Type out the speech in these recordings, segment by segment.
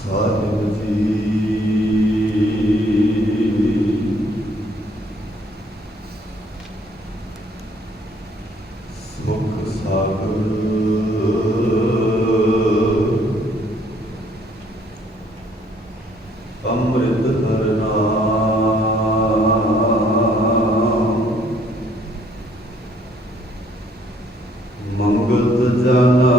ਸਾਹਿਬ ਜੀ ਸੁਖ ਸਾਗਰ ਅੰਮ੍ਰਿਤ ਹਰਿ ਨਾਮ ਮੰਗਤ ਜਾਨਾ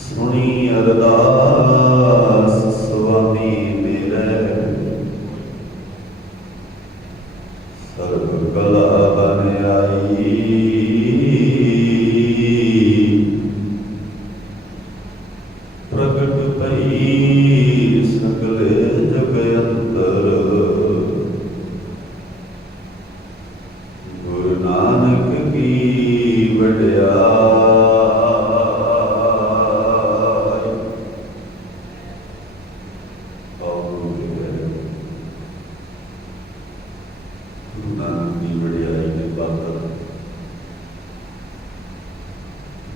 ਸੁਣੀ ਅਰਦਾਸ ਸੁਆਮੀ ਮੇਰੇ ਸਰਬ ਕਲਾ ਬਨ ਆਈ ਪ੍ਰਗਟ ਪਈ ਸਗਲੇ ਜਗ ਅੰਤਰ ਗੁਰੂ ਨਾਨਕ ਕੀ ਵਡਿਆਈ। ਗੁਰੂ ਨਾਨਕ ਦੀ ਵਡਿਆਈ ਦੇ ਬਾਬਤ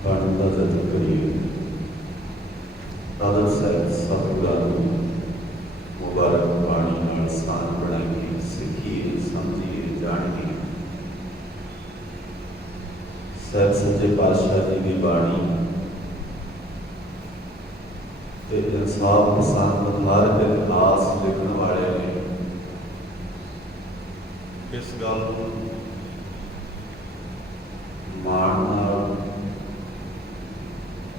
ਬਾਣੀ ਦਾ ਜ਼ਿਕਰ ਕਰੀਏ। ਆਦਰ ਸਾਹਿਬ ਸਤਿਗੁਰਾਂ ਨੂੰ ਮੁਬਾਰਕ ਬਾਣੀ ਨਾਲ ਸਾਨ ਬਣਾਈਏ, ਸਿੱਖੀਏ, ਸਮਝੀਏ, ਜਾਣੀਏ। ਸਾਹਿਬ ਸੱਚੇ ਪਾਤਸ਼ਾਹ ਜੀ ਦੀ ਬਾਣੀ ਤੇ ਇਨਸਾਫ ਪਸੰਦ ਹਰ ਇਤਿਹਾਸ ਲਿਖਣ ਵਾਲੇ ਨੇ ਇਸ ਗੱਲ ਨੂੰ ਮਾਣ ਨਾਲ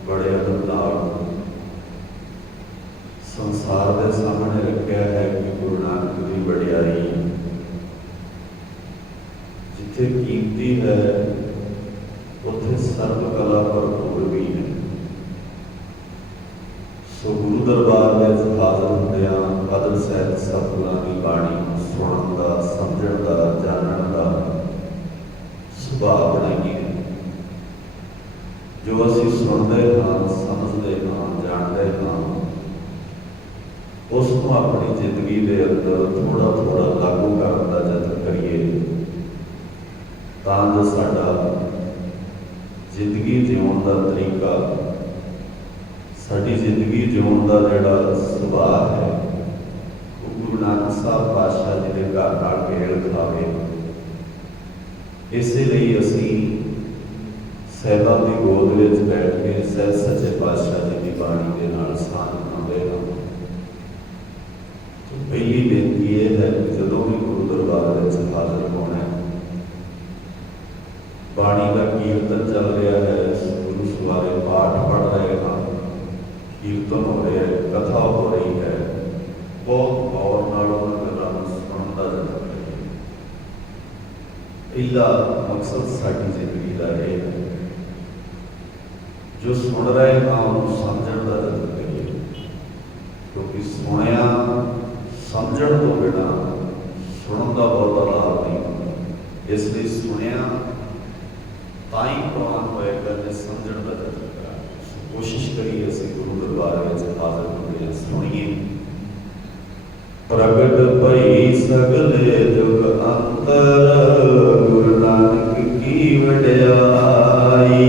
ਬੜੇ ਅਦਬ ਨਾਲ ਸੰਸਾਰ ਦੇ ਸਾਹਮਣੇ ਰੱਖਿਆ ਹੈ ਕਿ ਗੁਰੂ ਨਾਨਕ ਦੀ ਵਡਿਆਈ ਜਿੱਥੇ ਕੀਮਤੀ ਹੈ ਉੱਥੇ ਸਰਬ ਕਲਾ ਭਰਪੂਰ ਵੀ ਹੈ। ਸੋ ਗੁਰੂ ਦਰਬਾਰ ਵਿੱਚ ਹਾਜ਼ਰ ਹੁੰਦਿਆਂ ਆਦਰ ਸਾਹਿਬ ਸਤਿਗੁਰਾਂ ਦੀ ਬਾਣੀ ਨੂੰ ਸੁਣਨ ਦਾ, ਸਮਝਣ ਦਾ, ਜਾਣਨ ਦਾ ਸੁਭਾਅ ਬਣਾਈਏ। ਜੋ ਅਸੀਂ ਸੁਣਦੇ ਹਾਂ, ਸਮਝਦੇ ਹਾਂ, ਜਾਣਦੇ ਹਾਂ, ਉਸ ਨੂੰ ਆਪਣੀ ਜ਼ਿੰਦਗੀ ਦੇ ਅੰਦਰ ਥੋੜਾ ਥੋੜਾ ਲਾਗੂ ਕਰਨ ਦਾ ਯਤਨ ਕਰੀਏ ਤਾਂ ਜੋ ਸਾਡਾ ਜ਼ਿੰਦਗੀ ਜਿਉਣ ਦਾ ਤਰੀਕਾ, ਸਾਡੀ ਜ਼ਿੰਦਗੀ ਜਿਉਣ ਦਾ ਜਿਹੜਾ ਸੁਭਾਅ ਹੈ ਉਹ ਗੁਰੂ ਨਾਨਕ ਸਾਹਿਬ ਪਾਤਸ਼ਾਹ ਜੀ ਦੇ ਘਰ ਨਾਲ ਮੇਲ ਖਾਵੇ। ਇਸੇ ਲਈ ਅਸੀਂ ਸਾਹਿਬਾਂ ਦੀ ਗੋਦ ਵਿੱਚ ਬੈਠ ਕੇ ਸਾਹਿਬ ਸੱਚੇ ਪਾਤਸ਼ਾਹ ਜੀ ਦੀ ਬਾਣੀ ਦੇ ਨਾਲ ਸਾਥ ਬਣਾਉਂਦੇ ਹਾਂ। ਪਹਿਲੀ ਬੇਨਤੀ ਇਹ ਹੈ ਕਿ ਜਦੋਂ ਵੀ ਗੁਰੂ ਦਰਬਾਰ ਵਿੱਚ ਹਾਜ਼ਰ ਹੋਣਾ ਹੈ, ਬਾਣੀ ਦਾ ਕੀਰਤਨ ਚੱਲ ਰਿਹਾ ਹੈ, ਗੁਰੂ ਸਵਾਰੇ ਪਾਠ ਪੜ੍ਹ ਰਹੇ ਹਨ, ਕੀਰਤਨ ਹੋ ਰਿਹਾ ਹੈ, ਕਥਾ ਹੋ ਰਹੀ ਹੈ, ਬਹੁਤ ਗੌਰ ਨਾਲ ਉਹਨਾਂ ਗੱਲਾਂ ਨੂੰ ਸੁਣਨ ਦਾ ਯਤਨ ਕਰੀਏ। ਪਹਿਲਾ ਮਕਸਦ ਸਾਡੀ ਜ਼ਿੰਦਗੀ ਦਾ ਇਹ ਹੈ ਜੋ ਸੁਣ ਰਹੇ ਹਾਂ ਉਹਨੂੰ ਸਮਝਣ ਦਾ ਯਤਨ ਕਰੀਏ, ਕਿਉਂਕਿ ਸੁਣਿਆ ਸਮਝਣ ਤੋਂ ਬਿਨਾਂ ਸੁਣਨ ਦਾ ਬਹੁਤਾ ਲਾਭ ਨਹੀਂ ਹੁੰਦਾ। ਇਸ ਲਈ ਸੁਣਿਆ ਤਾਂ ਹੀ ਪ੍ਰਵਾਨ ਹੋਏਗਾ ਜੇ ਸਮਝਣ ਦਾ ਯਤਨ ਕਰਾਂਗੇ। ਕੋਸ਼ਿਸ਼ ਕਰੀਏ ਅਸੀਂ ਗੁਰੂ ਦਰਬਾਰ ਵਿੱਚ ਹਾਜ਼ਰ ਹੁੰਦੇ ਹਾਂ, ਸੁਣੀਏ। ਪ੍ਰਗਟ ਪਈ ਸਗਲੇ ਜੁਗ ਅੰਤਰ ਗੁਰੂ ਨਾਨਕ ਕੀ ਵਡਿਆਈ।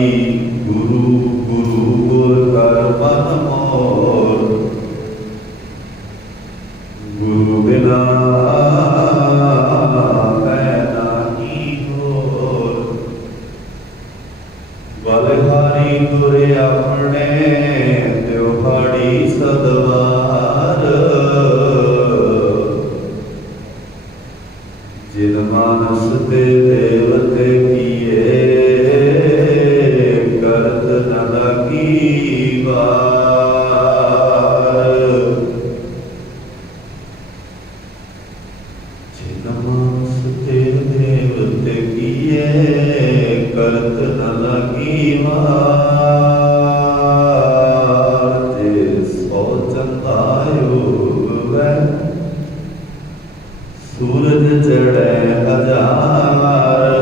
ਗੁਰੂ ਗੁਰੂ ਗੁਰ ਕਰ ਮਨ ਮੋਰ ਗੁਰੂ ਬਿਨਾ ਮੈਂ ਨਾਹੀ ਹੋਰ। ਬਲਿਹਾਰੀ ਗੁਰ ਆਪਣੇ ਤਿਉਹਾੜੀ ਸਦਵਾਰ ਜਿਨ ਮਾਨਸ ਤੇ ਦੇਵਤੇ ਕੀਏ ਕਰਤ ਨ ਲਾਗੀ ਵਾਰ। ਜਿਨ ਮਾਨਸ ਤੇ ਦੇਵਤੇ ਕੀਏ ਕਰਤ ਨ ਲਾਗੀ ਵਾਰ। ਜੇ ਸੋ ਚੰਦਾ ਯੋਗ ਵੈ ਸੂਰਜ ਚੜ੍ਹੈ ਹਜ਼ਾਰ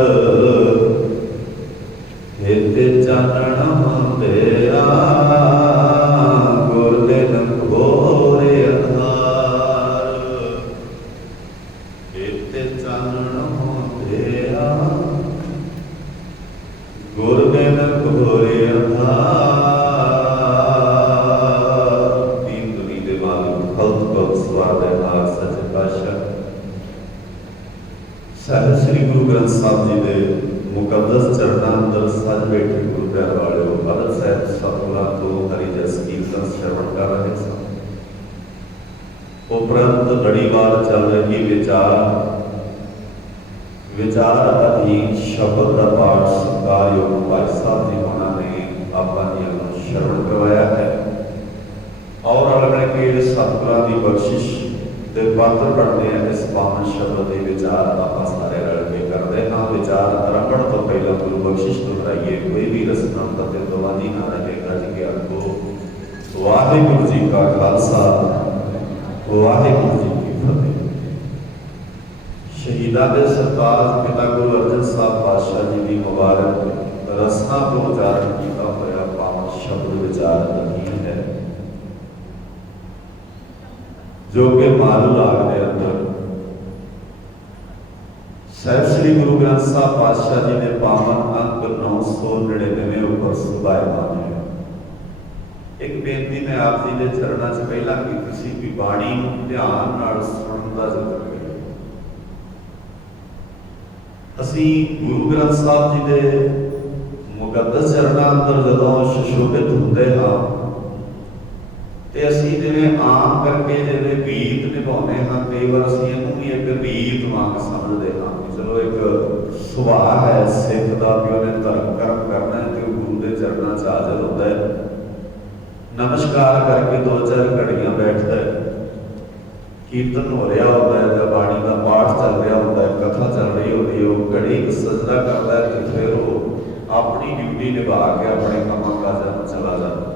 ग्रंथ साहब जी के मुकद्दस चरणों अंदर सज बैठे गुरु प्यार वालों बदल साहब सतगुरां तो हरि जस कीर्तन श्रवण कर रहे सन। उपरंत लड़ीवार चल रही विचार अधीन शब्द का पाठ सरकार योग भाई साहब जी उन्होंने आपा जी श्रवण करवाया है और अलग के सतगुरां की बख्शिश के पात्र बनते हैं। इस पावन शब्द के विचार आप सारे रल के करते हाँ। विचार रंगण तो पहला गुरु बख्शिश दोहराइए, कोई भी रस्म कते दवाजी ना रहेगा जी के अगो। वाहिगुरू जी का खालसा वाहिगुरू जी की फतेह। शहीदां दे सरताज पिता गुरु अर्जन साहब पातशाह जी की मुबारक रसना को उच्चारण किया होया पावन शब्द विचार अधीन है जो कि मालू राग के अंदर साहिब श्री गुरु ग्रंथ साहब पातशाह जी ने पावन अंक 999 ऊपर सुभायमान है। एक बेनती मैं आप जी के चरणों से पहला की किसी भी बाणी ध्यान नाल सुनने का जिक्र करिए। असी गुरु ग्रंथ साहब जी के मुकद्दस चरणों अंदर जदों सुशोभित होंदे हाँ ते असी जिवें आम करके जिवें रीत निभाउने हाँ, कई बार असी इहनूं भी एक रीत वांग समझदे हाँ। चलो एक सुभाव है सिख दा कि उहने धर्म कर्म करना है तो गुरु के चरणों च हाज़र होंदा है, नमस्कार करके 2-4 घड़ियां बैठता है, कीर्तन हो रहा होता है या बाणी का पाठ चल रहा होता है, कथा चल रही होती है, वो घड़ी सजदा करता है तो फिर वो अपनी ड्यूटी निभा के अपने कामों काजां नूं चला जाता है।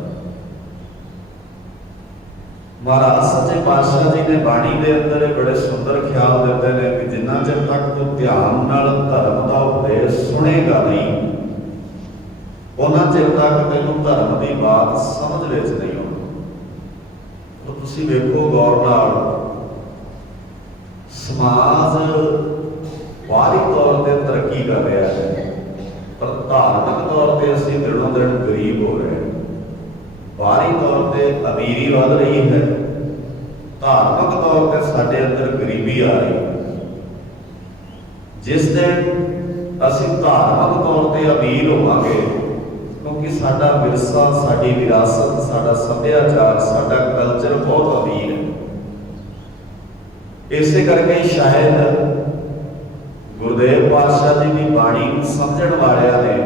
महाराज सच्चे पातशाह जी ने बाणी के अंदर बड़े सुंदर ख्याल देते हैं कि जिन्ना चਿਰ तक तू ध्यान नाल धर्म का उपदेश सुनेगा नहीं उन्ना चਿਰ तक तेनों धर्म की बात समझ विच नहीं आउंदी। तो तुसीं वेखो गौर नाल समाज बाहरी तौर पर तरक्की कर रहा है पर धार्मिक तौर पर असीं दिनों दिन गरीब हो रहे हैं। बाहरी तौर पर अमीरी बढ़ रही है, धार्मिक तौर पर साडे अंदर गरीबी आ रही है। जिस दिन असीं धार्मिक तौर पर अमीर होवांगे क्योंकि साडा विरसा साडी विरासत साडा सभ्याचार साडा कल्चर बहुत अमीर है। इसे करके शायद गुरुदेव पातशाह जी की बाणी समझण वालियां ने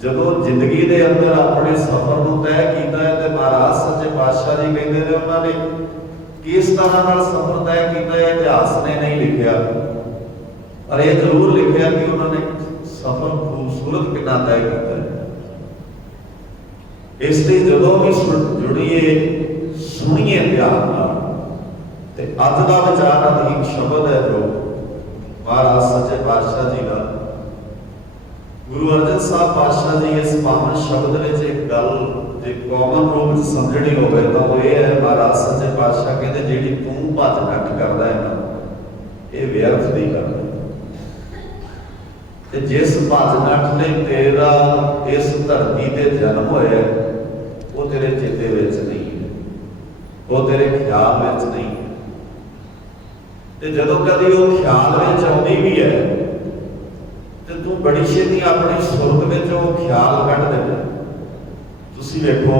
जदों जिंदगी के अंदर अपने सफर को तय किया है तो महाराज सच्चे पातशाह जी कहते हैं उन्होंने किस तरह नाल सफर तय किया है इतिहास ने नहीं लिखा, पर यह जरूर लिखा कि उन्होंने सफर खूबसूरत कितना तय किया है। इसलिए जदों भी जुड़िए सुनिए ध्यान ते अज का विचार अधीन शब्द है जो महाराज सच्चे पातशाह जी का गुरु अर्जन साहब पातशाह जी इस पावन शब्द में एक गल जो कॉमन रूप से समझनी हो तो वो ये है महाराज सच्चे पातशाह कहते जी तू भज नठ करता है ना ये व्यर्थ नहीं करता। जिस भज नठ ने तेरा इस धरती से जन्म होया वो तेरे चेते विच नहीं है, वो तेरे ख्याल विच नहीं है। ते जदों कभी वो ख्याल विच आउंदी भी है तो तू बड़ी छेती अपनी सुरत में वो ख्याल कढ़ देना। तुसीं वेखो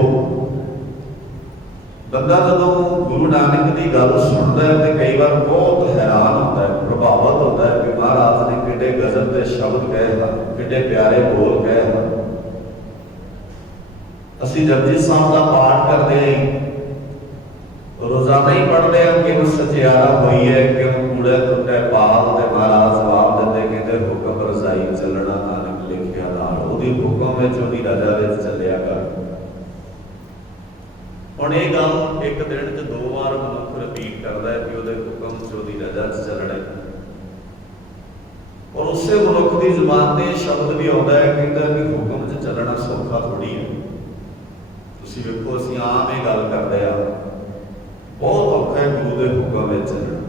बंदा जदों गुरु नानक की गल सुनता है तो कई बार बहुत हैरान होता है, प्रभावित होता है कि महाराज ने किड्डे गजब के शब्द कहे हैं, किड्डे प्यारे बोल कहे हैं। असीं जपजी साहब का पाठ करते हैं, रोजाना ही पढ़ते हैं कि सचियारा हुई है कि कूड़े टुटे पाल ते महाराज जवाब देते कहते हुक्म रजाई चलना नानक लिखिया नाल ओदी हुक्म विच ओदी रजा विच चलिया कर। हुण ये गल एक दिन च 2 बार मनुख रिपीट करता है कि ओदे हुक्म च ओदी रजा च चलना और उससे मनुख की जुबान से शब्द भी आता है कहता कि हुक्म च चलना सौखा थोड़ी है। तुसीं वेखो असीं आम ये गल करते हैं बहुत औखा है गुरु के हुक्म में चलना।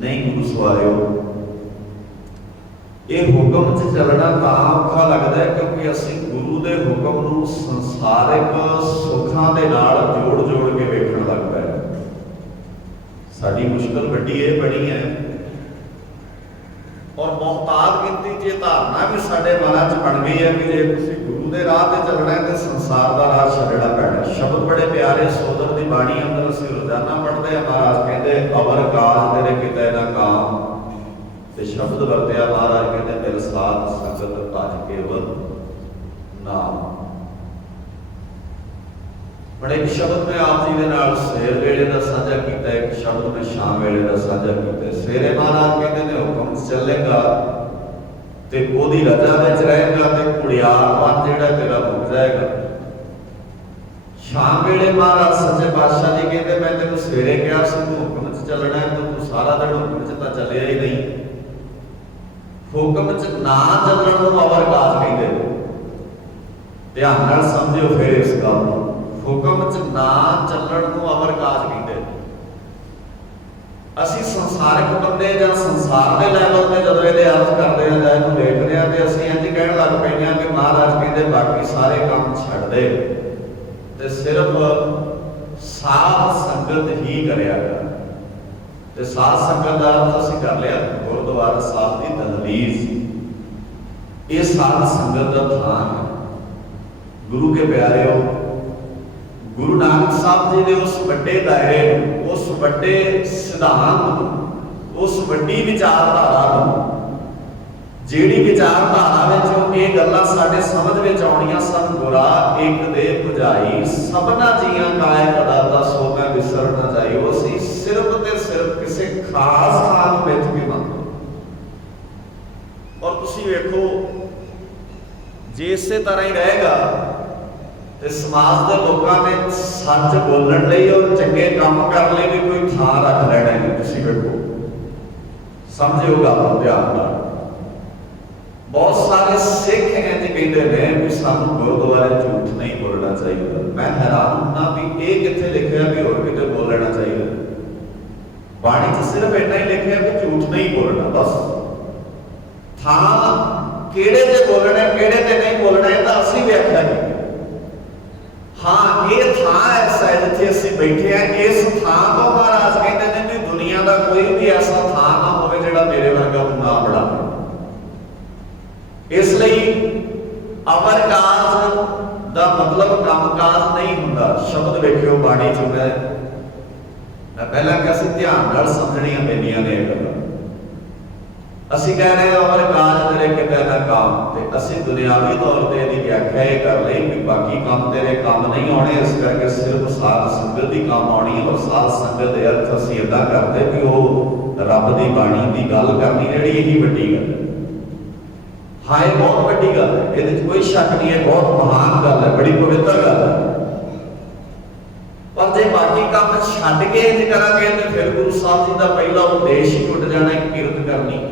नहीं गुरु सवारियो ये हुक्म च चलना तां औखा लगता है क्योंकि असीं गुरु के हुक्म नूं संसारिक सुखां दे नाल जोड़ जोड़ के वेखण लग पए। साडी मुश्किल वड्डी ये बनी है और बहुतात गिनती 'ਚ ਇਹ ਧਾਰਨਾ ਵੀ ਸਾਡੇ ਮਨਾਂ 'ਚ ਬਣ ਗਈ ਹੈ ਕਿ ਜੇ ਤੁਸੀਂ ਗੁਰੂ ਦੇ ਰਾਹ ਤੇ ਚੱਲਣਾ ਹੈ ਤੇ ਸੰਸਾਰ ਦਾ ਰਾਹ ਛੱਡਣਾ ਪੈਣਾ। ਸ਼ਬਦ ਬੜੇ ਪਿਆਰੇ ਸੋਦਰ ਦੀ ਬਾਣੀ ਅੰਦਰ ਅਸੀਂ ਰੋਜ਼ਾਨਾ ਪੜ੍ਹਦੇ ਹਾਂ। ਮਹਾਰਾਜ ਕਹਿੰਦੇ ਅਵਰ ਕਾਜ ਤੇਰੇ ਕਿਤੇ ਨਾ ਕਾਮ, ਤੇ ਸ਼ਬਦ ਵਰਤਿਆ ਮਹਾਰਾਜ ਕਹਿੰਦੇ ਮੇਰੇ ਸਾਥ ਸੰਗਤ ਭਜ ਕੇਵਲ ਨਾਮ। बड़े एक शब्द मैं आप जी के नाल सवेर वेले का साझा किया, एक शब्द मैं शाम वेले का साझा किया। सवेरे महाराज कहते हैं हुक्म चलेगा ते ओदी रजा विच रहेगा ते घुड़ियालपन जिहड़ा तेरा मुक जाएगा। शाम वेले महाराज सच्चे पातशाह जी कहते मैं तेन सवेरे कहा सी तू हुक्म च चलना है, तो तू सारा दिन हुक्म च तां चलिया ही नहीं। हुक्म च ना चलण नूं अवर काज कहंदे। ध्यान नाल समझियो फिर इस गल नूं, हुक्म च ना चलण नूं अमर काज कहंदे। असीं संसारिक बंदे जां संसार दे लैवल ते जदों इहदे अर्थ करदे हां जां इहनूं देखदे हां ते असीं इंज कहण लग पैंदे हां कि महाराज कहंदे बाकी सारे काम छड्ड दे ते सिर्फ साध संगत ही करिया कर। ते साध संगत दा अर्थ असीं कर लिया गुरुद्वारा साहिब दी दहलीज। इह साध संगत दा थां है। गुरु के प्यारेओ, गुरु नानक साहब जी ने उस वड्डे दायरे, उस वड्डे सिद्धांत, उस वड्डी विचारधारा जिहड़ी विचारधारा विचों ये गल्लां साडे समझ विच आउणियां सन, गुरा एक दे बुझाई सबना जीआं काय पदाता सो मैं विसर ना जाई। वो सी सिर्फ ते सिर्फ किसी खास थां नूं विच के मंनदे। और तुसीं वेखो जे इसे तरह ही रहेगा ਤੇ ਸਮਾਜ ਦੇ ਲੋਕਾਂ ਨੇ ਸੱਚ ਬੋਲਣ ਲਈ ਔਰ ਚੰਗੇ ਕੰਮ ਕਰਨ ਲਈ ਵੀ ਕੋਈ ਥਾਂ ਰੱਖ ਲੈਣਾ ਹੈ। ਤੁਸੀਂ ਵੇਖੋ, ਸਮਝਿਓ ਗੱਲ ਨੂੰ ਧਿਆਨ ਨਾਲ। ਬਹੁਤ ਸਾਰੇ ਸਿੱਖ ਇੰਜ ਕਹਿੰਦੇ ਨੇ ਵੀ ਸਾਨੂੰ ਗੁਰਦੁਆਰੇ ਝੂਠ ਨਹੀਂ ਬੋਲਣਾ ਚਾਹੀਦਾ। ਮੈਂ ਹੈਰਾਨ ਹੁੰਦਾ ਵੀ ਇਹ ਕਿੱਥੇ ਲਿਖਿਆ ਵੀ ਹੋਰ ਕਿਤੇ ਬੋਲਣਾ ਚਾਹੀਦਾ। ਬਾਣੀ 'ਚ ਸਿਰਫ ਇੰਨਾ ਹੀ ਲਿਖਿਆ ਵੀ ਝੂਠ ਨਹੀਂ ਬੋਲਣਾ ਬਸ। ਥਾਂ ਕਿਹੜੇ ਤੇ ਬੋਲਣਾ ਕਿਹੜੇ ਤੇ ਨਹੀਂ ਬੋਲਣਾ ਇਹ ਤਾਂ ਅਸੀਂ ਵਿਆਖਿਆ ਕੀਤੀ। हाँ, ये थां ऐसा है जिथे असीं बैठे हैं। इस थां को महाराज कहते हैं कि दुनिया का कोई भी ऐसा थां ना होवे जिहड़ा मेरे वर्गा नूं ना बढ़ावे। इसलिए अमर काज दा मतलब काम काज नहीं हुंदा। शब्द वेखियो बाणी च मैं पहला कहा सी ध्यान नाल समझणियां पैंदियां ने गल्लां। ਅਸੀਂ कह रहे हैं अमर काज तेरे किते ना काम, ते ਅਸੀਂ दुनियावी तौर ते इहदी व्याख्या ये कर लई कि बाकी काम तेरे काम नहीं आने, इस करके सिर्फ साध संगत ही काम आनी। और साध संगत दे अर्थ ਅਸੀਂ इदां करते कि वो रब दी बाणी दी गल करनी जिहड़ी यही वड्डी गल है। हाँ, ये बहुत वड्डी गल है, इहदे च कोई शक नहीं है, बहुत महान गल है, बड़ी पवित्र गल है। पर जे बाकी काम छड्ड के इंज करांगे ते फिर गुरु साहब जी दा पहला उद्देश ही उठ जाना है किरत करनी।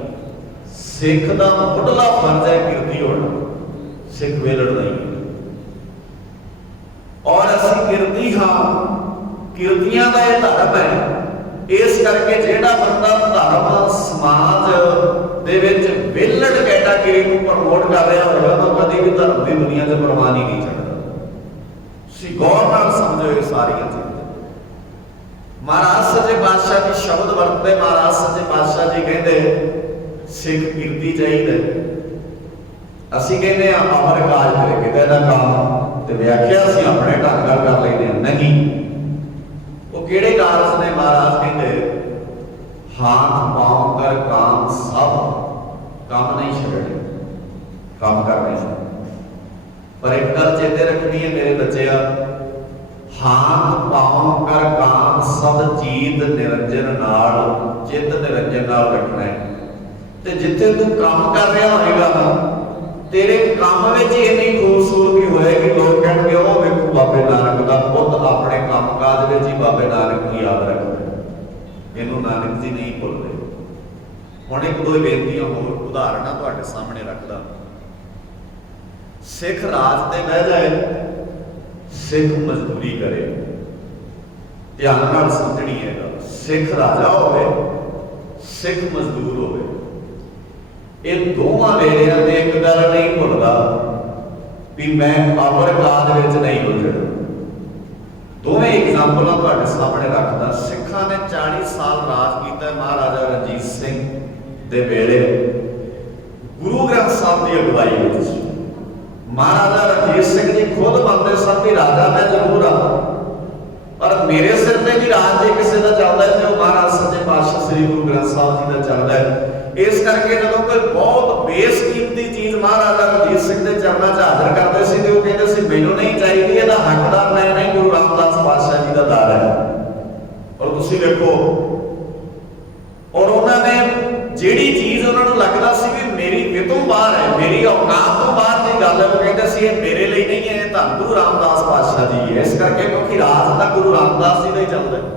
सिख का मुढ़ला फर्ज है किरती होना, सिख वेलड़ नहीं। और असीं किरती हाँ, किरतियां का यह धर्म है। इस करके जिहड़ा बंदा धर्म समाज दे विच वेलड़ कैटागरी को प्रमोट कर रहा होगा तो कभी भी धर्म की दुनिया से प्रवान ही नहीं चढ़ता। तुसीं गौर नाल समझो ये सारियां चीज़ां। महाराज सच्चे पातशाह जी शब्द वरतते। महाराज सच्चे पातशाह जी कहते सिख कीर्ति चाहिए। असीं कहते हैं अमर काज तेरे किते ना काम, ते व्याख्या असीं अपने ढंग नाल कर लैंदे हां। नहीं, वो किहड़े कारज ने? महाराज कहते हाथ पांव कर काम सब, काम नहीं छड्डणे, काम करने से। पर एक गल चेते रखनी है मेरे बच्चेआ, हाथ पांव कर काम सब जीत निरंजन नाल, चित निरंजन नाल रखना है। ते जिथे तू काम कर रहा होएगा ना, तेरे काम विच इन्नी खूबसूरती होएगी, लोग कहणगे ओ वेखो बाबे नानक दा पुੱਤ अपने काम काज विच ही बाबे नानक नूं याद रखदा, इहनूं नानक जी नहीं भुलदे। हुण एक दो बेनतियां होर उदाहरणां तुहाडे सामने रखदा। सिख राज ते बह जाए, सिख मजदूरी करे। ध्यान नाल समझणी है गल। सिख राजा होवे, सिख मजदूर होवे, ये दोवां वेलियां ते एक गल नहीं भुलदा भी मैं अमर काज विच नहीं उलझना। दोवें एग्जाम्पल तुहाडे सामने रखदा। सिखां ने 40 साल राज कीता महाराजा रणजीत सिंह दे वेले। की अगुवाई में महाराजा रणजीत सिंह जी खुद मनते सन कि राजा मैं जरूर हाँ, पर मेरे सिर से भी राज जे किसी का चलता है तो महाराज सच्चे पातशाह श्री गुरु ग्रंथ साहिब जी का चलता है। इस करके जो कोई बहुत बेसकीमती चीज महाराजा रणजीत सिंह के चरणों च हाजिर करते थे तो कहते थे मैनू नहीं चाहिए, इसका हकदार मैं नहीं, गुरु रामदास पातशाह जी का दार है। और तुसीं देखो, और उन्होंने जिहड़ी चीज उन्होंने लगता सी भी मेरी वितों बाहर है, मेरी औकात तो बाहर की गल है, वो कहते सी मेरे लिए नहीं है, धन गुरु रामदास पातशाह जी है। इस करके क्योंकि राज का गुरु रामदास जी का ही चलता है।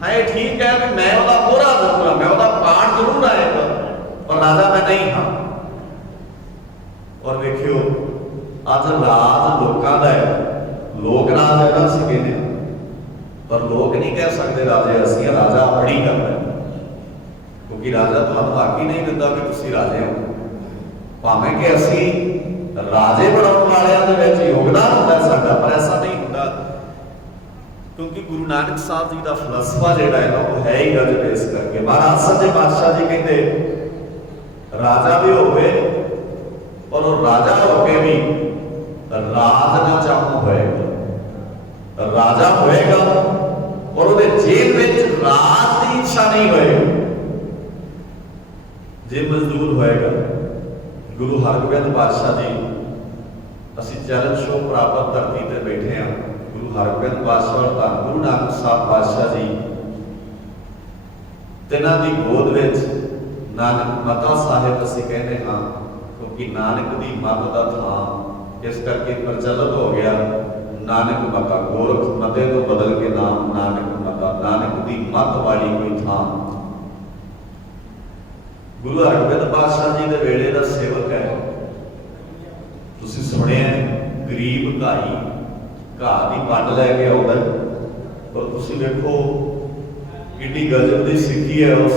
हाँ ठीक है भी मैं वह मोहरा जरूर हाँ, मैं वह पाठ जरूर आएगा, पर राजा मैं नहीं हाँ। और देखियो अज राज लोगों का है, लोग राज है असीं कहने, पर लोग नहीं कह सकते राजे असीं, राजा अपनी करता है, क्योंकि राजा तुहानूं आके नहीं दिंदा कि तुसीं राजे हो। भावें कि असीं राजे बनाउण वालिआं दे विच योगदान हुंदा साडा, पर ऐसा नहीं हुंदा, क्योंकि गुरु नानक साहब जी का फलसफा जिहड़ा है ना वो है ही गजब। इस करके महाराज सच्चे पातशाह जी कहते राजा भी होवे और वो राजा होके भी राज ना चाहूं होएगा, राजा होएगा और वो जेब में राज की इच्छा नहीं होएगी, जे मजदूर होएगा। गुरु हरगोबिंद पातशाह जी, असीं चरण छो प्राप्त धरती ते बैठे हैं, गुरु हरगोबिंद पातशाह और धन गुरु नानक साहब पातशाह जी तिन्हां दी गोद विच नानक मता साहिब असीं कहने हाँ, क्योंकि नानक दी मत दा थां इस करके प्रचलित हो गया नानक मता। गोरख मते तो बदल के नाम नानक मता, नानक दी मत वाली कोई थां। गुरु हरगोबिंद पातशाह जी के वेले का सेवक है, तुसीं सुनिया गरीब घाई घाह की पंड लैके आउंदा, और तुसीं देखो किड्डी गजब की सिक्खी है उस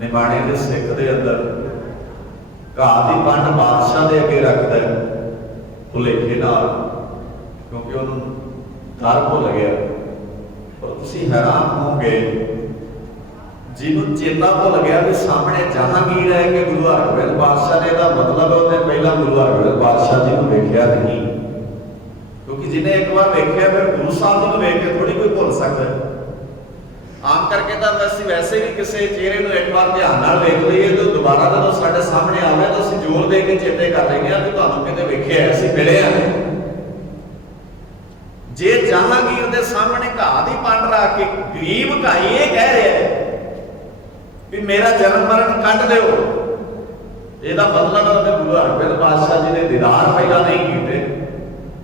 निमाणे के सिख के अंदर। घाह की पंड बादशाह के अगे रखता है भुलेखे नाल, क्योंकि उन्होंने डर भुल गया। और तुसीं हैरान होगे जिन्होंने चेता भुल गया भी सामने जहांगीर है कि गुरु हरगोबिंद पातशाह ने, मतलब उन्हें पहला गुरु हरगोबिंद पातशाह जी को वेख्या नहीं, क्योंकि जिन्हें एक बार वेख्या फिर गुरु साहब जी को वेख के थोड़ी कोई भुल सकता है। आम करके तो वैसे भी किसी चेहरे को एक बार ध्यान नाल वेख लईए तो दोबारा जो साडे सामने आवे तो असीं जोर दे के चेते कर लेंगे कि तुहानूं किते वेख्या है, असीं मिले हैं। जे जहांगीर दे सामने घाह दी पंड रख के गरीब घाई ये कह रहा है भी मेरा जन्म मरण कट दो, ਇਹਦਾ मतलब है गुरु हरगोबिंद पातशाह जी ने दीदार पहला नहीं किए,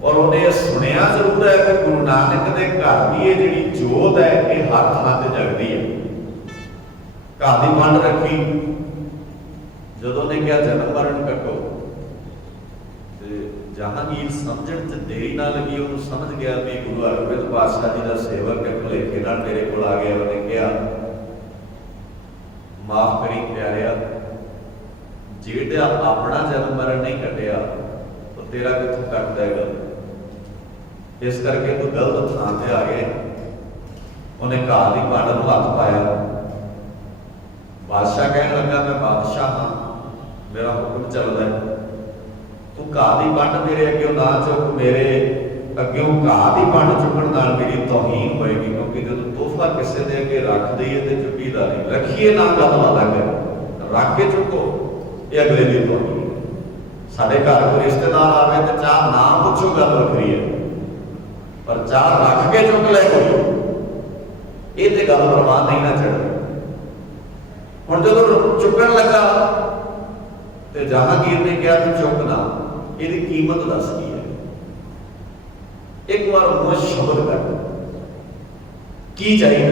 और उन्हें सुनिया जरूर है कि गुरु नानक के घर की जी जोत है ये हर थां ते जगदी है। घाह दी पंड रखी, जदों ने कहा जन्म मरण कटो, जहांगीर समझण च देरी ना लगी, उन्होंने समझ गया भी गुरु हरगोबिंद पातशाह जी का सेवक है, भुलेखे नाल मेरे कोल आ गया। उन्हें कहा माफ करी प्यारिया, जेड़ा अपना जन्म मरण नहीं कटिया तो तेरा कितों कट देगा, इस करके तू गलत थां ते आ गए। उन्हें घाह की पंड नूं हथ पाया। बादशाह कहने लगा मैं बादशाह हाँ, मेरा हुक्म चलता है, तू घाह की पंड मेरे अग्यों ना चुक, मेरे अग्यों घाह की पंड चुकण नाल मेरी तौहीन होएगी, क्योंकि जो तोहफा किसी के अगे रख दईए तो चुकीदा नहीं, रखिए ना गल अलग है, रख के चुको ये अगले की तौहीन। साडे घर कोई रिश्तेदार आवे तो चाह ना पूछो गल वखरी है, पर चाह रख के चुक ले कोई, ये तो गल प्रवान नहीं ना चढ़। हुण जदों चुकण लगा तो जहांगीर ने कहा कि चुक ना, इसकी कीमत दस की है, एक बार मुंह शब्द कर की चाहिए।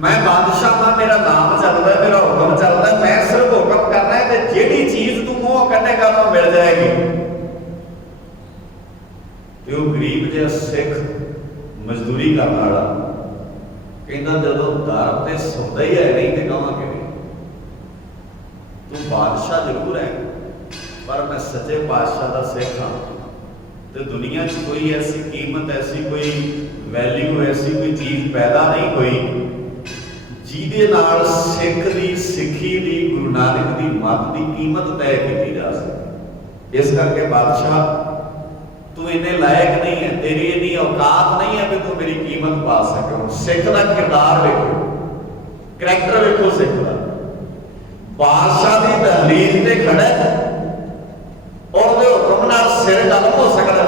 मैं बादशाह हाँ, मेरा नाम चलता है, मेरा हुक्म चलता है, मैं सिर्फ हुक्म करना है तो जेड़ी चीज तू मुंह कटेगा तो मिल जाएगी। तो गरीब जिहा सिख मजदूरी करने वाला कहता जदों दर ते सौदा ही है नहीं तो कहां कि तू बादशाह जरूर है, पर मैं सच्चे बादशाह का सिख हाँ, तो दुनिया च कोई ऐसी कीमत, ऐसी कोई वैल्यू, ऐसी कोई चीज पैदा नहीं हुई ਜਿਹਦੇ ਨਾਲ ਸਿੱਖ ਦੀ ਸਿੱਖੀ ਦੀ ਗੁਰੂ ਨਾਨਕ ਦੀ ਮੱਤ ਦੀ ਕੀਮਤ ਤੈਅ ਕੀਤੀ ਜਾ ਸਕੇ। ਇਸ ਕਰਕੇ ਬਾਦਸ਼ਾਹ ਤੂੰ ਇੰਨੇ ਲਾਇਕ ਨਹੀਂ ਹੈ, ਤੇਰੀ ਇੰਨੀ ਔਕਾਤ ਨਹੀਂ ਹੈ ਕਿ ਤੂੰ ਮੇਰੀ ਕੀਮਤ ਪਾ ਸਕੇ। ਸਿੱਖ ਦਾ ਕਿਰਦਾਰ ਵੇਖੋ, ਕਰੈਕਟਰ ਵੇਖੋ ਸਿੱਖ ਦਾ। ਬਾਦਸ਼ਾਹ ਦੀ ਦਹਲੀਜ਼ ਤੇ ਖੜਾ ਔਰ ਉਹਦੇ ਹੁਕਮ ਨਾਲ ਸਿਰ ਕਲਮ ਹੋ ਸਕਦਾ,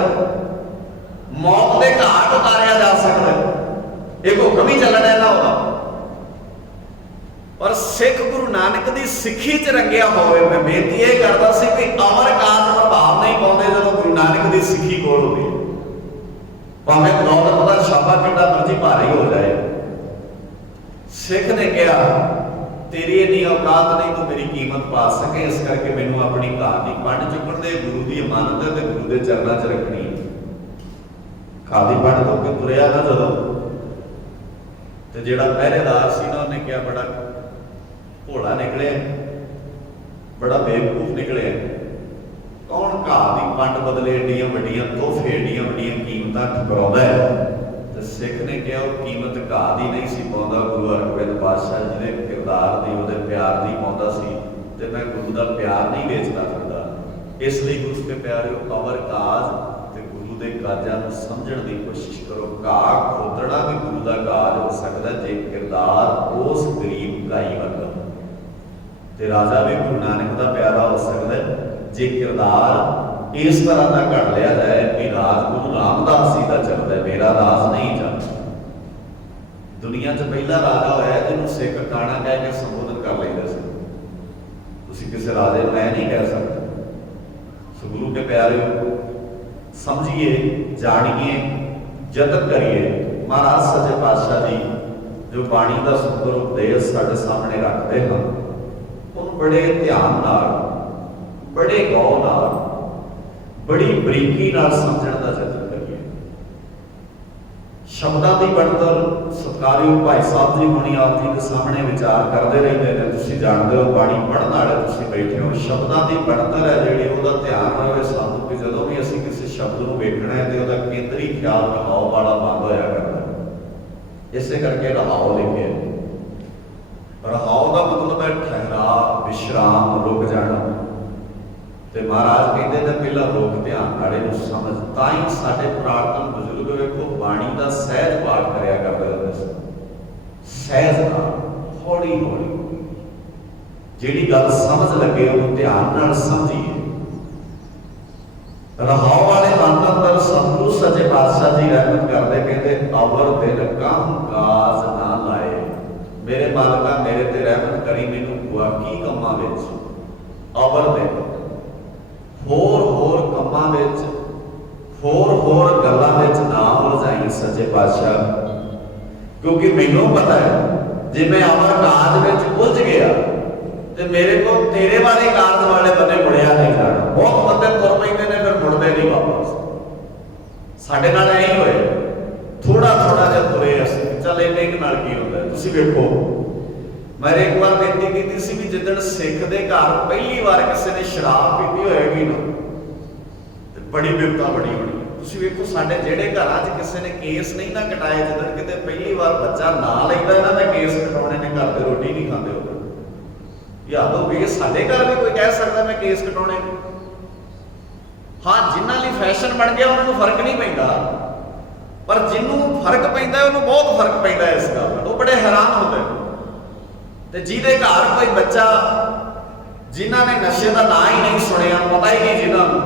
ਮੌਤ ਦੇ ਘਾਟ ਉਤਾਰਿਆ ਜਾ ਸਕਦਾ। ਇਹ ਹੁਕਮ ਹੀ ਚੱਲਣਾ ਹੈ ਨਾ ਉਹਦਾ। ਪਰ ਸਿੱਖ ਗੁਰੂ ਨਾਨਕ ਦੀ ਸਿੱਖੀ 'ਚ ਰੰਗਿਆ ਹੋਵੇ। ਮੈਂ ਬੇਨਤੀ ਇਹ ਕਰਦਾ ਸੀ ਕਿ ਅਮਰ ਕਾਜ ਪ੍ਰਭਾਵ ਨਹੀਂ ਪਾਉਂਦੇ ਜਦੋਂ ਗੁਰੂ ਨਾਨਕ ਦੀ ਸਿੱਖੀ ਕੋਲ ਹੋਵੇ, ਭਾਵੇਂ ਦੌਲਤ ਦਾ ਛਾਪਾ ਕਿੰਨਾ ਮਰਜ਼ੀ ਭਾਰੀ ਹੋ ਜਾਏ। ਸਿੱਖ ਨੇ ਕਿਹਾ ਤੇਰੀ ਇੰਨੀ ਔਕਾਤ ਨਹੀਂ, ਤੂੰ ਮੇਰੀ ਕੀਮਤ ਪਾ ਸਕੇ। ਇਸ ਕਰਕੇ ਮੈਨੂੰ ਆਪਣੀ ਕਹਾਣੀ ਪੜ੍ਹ ਚੁੱਕਣ ਦੇ, ਗੁਰੂ ਦੀ ਅਮਾਨਤ ਹੈ ਤੇ ਗੁਰੂ ਦੇ ਚਰਨਾਂ 'ਚ ਰੱਖਣੀ। ਖਾਦੀ ਪੜ੍ਹ ਤੋਂ ਕਿ ਤੁਰਿਆ ਨਾ ਜਦੋਂ, ਤੇ ਜਿਹੜਾ ਪਹਿਰੇਦਾਰ ਸੀ ਨਾ ਉਹਨੇ ਕਿਹਾ ਬੜਾ ਭੋਲਾ ਨਿਕਲਿਆ, ਬੜਾ ਬੇਵਕੂਫ ਨਿਕਲਿਆ। ਕੌਣ ਘਾਹ ਦੀ ਪੰਡ ਬਦਲੇ ਏਡੀਆਂ ਵੱਡੀਆਂ ਤੋਹਫੇ, ਏਡੀਆਂ ਵੱਡੀਆਂ ਕੀਮਤਾਂ ਠੁਕਰਾਉਂਦਾ ਹੈ? ਤੇ ਸਿੱਖ ਨੇ ਕਿਹਾ ਉਹ ਕੀਮਤ ਘਾਹ ਦੀ ਨਹੀਂ ਸੀ ਪਾਉਂਦਾ, ਗੁਰੂ ਹਰਗੋਬਿੰਦ ਪਾਤਸ਼ਾਹ ਜਿਹਦੇ ਕਿਰਦਾਰ ਦੀ, ਉਹਦੇ ਪਿਆਰ ਦੀ ਪਾਉਂਦਾ ਸੀ। ਤੇ ਮੈਂ ਗੁਰੂ ਦਾ ਪਿਆਰ ਨਹੀਂ ਵੇਚਦਾ ਫਿਰਦਾ। ਇਸ ਲਈ ਗੁਰੂ ਕੇ ਪਿਆਰਿਓ, ਅਮਰ ਕਾਜ ਤੇ ਗੁਰੂ ਦੇ ਕਾਜਾਂ ਨੂੰ ਸਮਝਣ ਦੀ ਕੋਸ਼ਿਸ਼ ਕਰੋ। ਘਾਹ ਖੋਦਣਾ ਵੀ ਗੁਰੂ ਦਾ ਕਾਜ ਹੋ ਸਕਦਾ ਜੇ ਕਿਰਦਾਰ ਉਸ ਗਰੀਬ ਗਾਈ ਵਰਗਾ, ਤੇ ਰਾਜਾ ਵੀ ਗੁਰੂ ਨਾਨਕ ਦਾ ਪਿਆਰਾ ਹੋ ਸਕਦਾ ਜੇ ਕਿਰਦਾਰ ਇਸ ਤਰ੍ਹਾਂ ਦਾ ਘੜ ਲਿਆ ਜਾਏ ਕਿ ਰਾਜ ਗੁਰੂ ਰਾਮਦਾਸ ਜੀ ਦਾ ਚੱਲਦਾ, ਮੇਰਾ ਰਾਜ ਨਹੀਂ ਚੱਲਦਾ। ਦੁਨੀਆ 'ਚ ਪਹਿਲਾ ਰਾਜਾ ਹੋਇਆ ਜਿਹਨੂੰ ਸਿੱਖ ਕਾਣਾ ਕਹਿ ਕੇ ਸੰਬੋਧਨ ਕਰ ਲੈਂਦੇ ਸੀ। ਤੁਸੀਂ ਕਿਸੇ ਰਾਜੇ ਨੂੰ ਇਹ ਨਹੀਂ ਕਹਿ ਸਕਦੇ। ਸੋ ਗੁਰੂ ਕੇ ਪਿਆਰਿਓ, ਸਮਝੀਏ, ਜਾਣੀਏ, ਯਤਨ ਕਰੀਏ। ਮਹਾਰਾਜ ਸੱਚੇ ਪਾਤਸ਼ਾਹ ਜੀ ਜੋ ਬਾਣੀ ਦਾ ਸੁੰਦਰ ਉਪਦੇਸ਼ ਸਾਡੇ ਸਾਹਮਣੇ ਰੱਖਦੇ ਹਨ, ਉਹਨੂੰ ਬੜੇ ਧਿਆਨ ਨਾਲ, ਬੜੇ ਗੌਰ ਨਾਲ, ਬੜੀ ਬਰੀਕੀ ਨਾਲ ਸਮਝਣ ਦਾ ਯਤਨ ਕਰੀਏ। ਸ਼ਬਦਾਂ ਦੀ ਬਣਤਰ ਸਤਿਕਾਰਯੋਗ ਭਾਈ ਸਾਹਿਬ ਜੀ ਹੁਣੀ ਆਪ ਜੀ ਦੇ ਸਾਹਮਣੇ ਵਿਚਾਰ ਕਰਦੇ ਰਹਿੰਦੇ ਨੇ। ਤੁਸੀਂ ਜਾਣਦੇ ਹੋ, ਬਾਣੀ ਪੜ੍ਹਨ ਵਾਲੇ ਤੁਸੀਂ ਬੈਠੇ ਹੋ। ਸ਼ਬਦਾਂ ਦੀ ਬਣਤਰ ਹੈ ਜਿਹੜੀ, ਉਹਦਾ ਧਿਆਨ ਰਹੇ ਸਾਨੂੰ ਕਿ ਜਦੋਂ ਵੀ ਅਸੀਂ ਕਿਸੇ ਸ਼ਬਦ ਨੂੰ ਵੇਖਣਾ ਹੈ ਤੇ ਉਹਦਾ ਕੇਂਦਰੀ ਖਿਆਲ ਰਹਾਉ ਵਾਲਾ ਬੰਦ ਹੋਇਆ ਕਰਦਾ। ਇਸੇ ਕਰਕੇ ਰਹਾਉ ਲਿਖਿਆ। ਰਹਾਉ ਦਾ ਮਤਲਬ ਹੈ ਠਹਿਰਾਅ, ਵਿਸ਼ਰਾਮ, ਰੁਕ ਜਾਣਾ। ਤੇ ਮਹਾਰਾਜ ਕਹਿੰਦੇ ਨੇ ਪਹਿਲਾਂ ਰੁਕ, ਧਿਆਨ ਨਾਲ ਇਹਨੂੰ ਸਮਝ। ਤਾਂ ਹੀ ਸਾਡੇ ਪੁਰਾਤਨ ਬਜ਼ੁਰਗ ਵੇਖੋ ਬਾਣੀ ਦਾ ਸਹਿਜ ਪਾਠ ਕਰਿਆ ਕਰਦੇ ਹੁੰਦੇ ਸੀ। ਸਹਿਜ ਨਾਲ, ਹੌਲੀ ਹੌਲੀ, ਜਿਹੜੀ ਗੱਲ ਸਮਝ ਲੱਗੇ ਉਹਨੂੰ ਧਿਆਨ ਨਾਲ ਸਮਝੀਏ। ਰਹਾਉ ਵਾਲੇ ਬੰਦ ਅੰਦਰ ਸਤਿਗੁਰੂ ਸੱਚੇ ਪਾਤਸ਼ਾਹ ਜੀ ਰਹਿਮਤ ਕਰਦੇ, ਕਹਿੰਦੇ ਅਵਰ ਦਿਨ ਕੰਮ ਕਾਜ ਨਾ ਲਾਏ। ਮੇਰੇ ਮਾਲਕਾ ਮੇਰੇ ਤੇ ਰਹਿਮਤ ਕਰੀ, ਮੈਨੂੰ ਗੁਆਕੀ ਕੰਮਾਂ ਵਿੱਚ, ਅਵਰ ਦਿਨ ਹੋਰ ਕੰਮਾਂ ਵਿੱਚ, ਹੋਰ ਗੱਲਾਂ ਵਿੱਚ ਨਾ ਉਲਝਾਈ ਸੱਚੇ ਪਾਤਸ਼ਾਹ। ਕਿਉਂਕਿ ਮੈਨੂੰ ਪਤਾ ਹੈ ਜੇ ਮੈਂ ਅਮਰ ਕਾਜ ਵਿੱਚ ਉਲਝ ਗਿਆ ਤੇ ਮੇਰੇ ਕੋਲ ਤੇਰੇ ਵਾਲੇ ਕਾਰਜ ਵਾਲੇ ਬੰਨੇ ਮੁੜਿਆ ਨਹੀਂ ਜਾਣਾ। ਬਹੁਤ ਬੰਦੇ ਤੁਰ ਪੈਂਦੇ ਨੇ ਫਿਰ ਮੁੜਦੇ ਨਹੀਂ ਵਾਪਸ। ਸਾਡੇ ਨਾਲ ਐਂ ਹੋਏ, ਥੋੜਾ ਜਿਹਾ ਤੁਰੇ ਅਸੀਂ, ਚੱਲ ਇੰਨੇ ਕੁ ਨਾਲ ਕੀ ਹੁੰਦਾ। ਤੁਸੀਂ ਵੇਖੋ, ਮੈਂ ਇੱਕ ਵਾਰ ਬੇਨਤੀ ਕੀਤੀ ਸੀ ਵੀ ਜਿੱਦਣ ਸਿੱਖ ਦੇ ਘਰ ਪਹਿਲੀ ਵਾਰ ਕਿਸੇ ਨੇ ਸ਼ਰਾਬ ਪੀਤੀ ਹੋਏਗੀ ਨਾ, ਤੇ ਬੜੀ ਬਿਪਤਾ ਬਣੀ ਹੋਣੀ। ਤੁਸੀਂ ਵੇਖੋ ਸਾਡੇ ਜਿਹੜੇ ਘਰਾਂ 'ਚ ਕਿਸੇ ਨੇ ਕੇਸ ਨਹੀਂ ਨਾ ਕਟਾਏ, ਜਿੱਦਣ ਕਿਤੇ ਪਹਿਲੀ ਵਾਰ ਬੱਚਾ ਨਾ ਲੈਂਦਾ ਇਹਨਾਂ ਨੇ ਕੇਸ ਕਟਾਉਣੇ ਨੇ, ਘਰ ਦੇ ਰੋਟੀ ਨਹੀਂ ਖਾਂਦੇ ਉਦੋਂ। ਯਾਦ ਹੋ ਵੀ ਸਾਡੇ ਘਰ ਵੀ ਕੋਈ ਕਹਿ ਸਕਦਾ ਮੈਂ ਕੇਸ ਕਟਾਉਣੇ। ਹਾਂ, ਜਿਨ੍ਹਾਂ ਲਈ ਫੈਸ਼ਨ ਬਣ ਗਿਆ ਉਹਨਾਂ ਨੂੰ ਫਰਕ ਨਹੀਂ ਪੈਂਦਾ, ਪਰ ਜਿਹਨੂੰ ਫਰਕ ਪੈਂਦਾ ਉਹਨੂੰ ਬਹੁਤ ਫਰਕ ਪੈਂਦਾ ਇਸ ਗੱਲ ਦਾ। ਉਹ ਬੜੇ ਹੈਰਾਨ ਹੁੰਦੇ। ਤੇ ਜਿਹਦੇ ਘਰ ਕੋਈ ਬੱਚਾ ਜਿਨ੍ਹਾਂ ਨੇ ਨਸ਼ੇ ਦਾ ਨਾਂ ਹੀ ਨਹੀਂ ਸੁਣਿਆ, ਪਤਾ ਹੀ ਨਹੀਂ ਜਿਹਨਾਂ ਨੂੰ,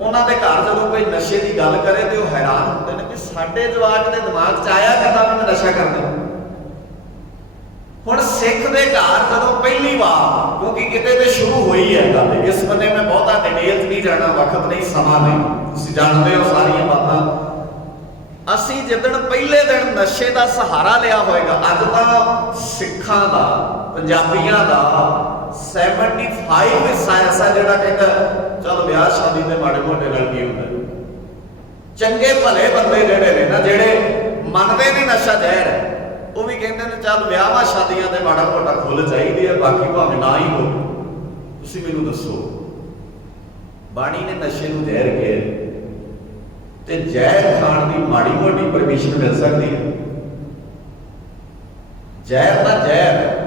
ਉਹਨਾਂ ਦੇ ਘਰ ਜਦੋਂ ਕੋਈ ਨਸ਼ੇ ਦੀ ਗੱਲ ਕਰੇ ਤੇ ਉਹ ਹੈਰਾਨ ਹੁੰਦੇ ਨੇ ਕਿ ਸਾਡੇ ਜਵਾਕ ਦੇ ਦਿਮਾਗ 'ਚ ਆਇਆ ਕਿੱਦਾਂ ਮੈਂ ਨਸ਼ਾ ਕਰਦਾ। ਹੁਣ ਸਿੱਖ ਦੇ ਘਰ ਜਦੋਂ ਪਹਿਲੀ ਵਾਰ, ਕਿਉਂਕਿ ਕਿਤੇ ਤੇ ਸ਼ੁਰੂ ਹੋਈ ਹੈ ਗੱਲ, ਇਸ ਬੰਨੇ ਮੈਂ ਬਹੁਤਾ ਡਿਟੇਲ 'ਚ ਨਹੀਂ ਜਾਣਾ, ਵਕਤ ਨਹੀਂ, ਸਮਾਂ ਨਹੀਂ, ਤੁਸੀਂ ਜਾਣਦੇ ਹੋ ਸਾਰੀਆਂ ਬਾਤਾਂ। ਅਸੀਂ ਜਿੱਦਣ ਪਹਿਲੇ ਦਿਨ ਨਸ਼ੇ ਦਾ ਸਹਾਰਾ ਲਿਆ ਹੋਏਗਾ, ਅੱਜ ਤਾਂ ਸਿੱਖਾਂ ਦਾ, ਪੰਜਾਬੀਆਂ ਦਾ 75 ਹਿੱਸਾ ਐਸਾ ਜਿਹੜਾ ਕਹਿੰਦਾ ਚਲ ਵਿਆਹ ਸ਼ਾਦੀ ਦੇ ਮਾੜੇ ਮੋਟੇ ਨਾਲ ਕੀ ਹੁੰਦਾ। ਚੰਗੇ ਭਲੇ ਬੰਦੇ ਜਿਹੜੇ ਨੇ ਨਾ, ਜਿਹੜੇ ਮੰਨਦੇ ਨੇ ਨਸ਼ਾ ਜ਼ਹਿਰ ਹੈ, ਉਹ ਵੀ ਕਹਿੰਦੇ ਨੇ ਚੱਲ ਵਿਆਹਾਂ ਸ਼ਾਦੀਆਂ ਤੇ ਮਾੜਾ ਮੋਟਾ ਖੁੱਲ ਚਾਹੀਦੀ ਹੈ, ਬਾਕੀ ਭਾਵੇਂ ਨਾ ਹੀ ਹੋ। ਤੁਸੀਂ ਮੈਨੂੰ ਦੱਸੋ, ਬਾਣੀ ਨੇ ਨਸ਼ੇ ਨੂੰ ਜ਼ਹਿਰ ਕਿਹਾ ਤੇ ਜ਼ਹਿਰ ਖਾਣ ਦੀ ਮਾੜੀ ਮੋਟੀ ਪਰਮਿਸ਼ਨ ਮਿਲ ਸਕਦੀ ਹੈ? ਜ਼ਹਿਰ ਤਾਂ ਜ਼ਹਿਰ ਹੈ।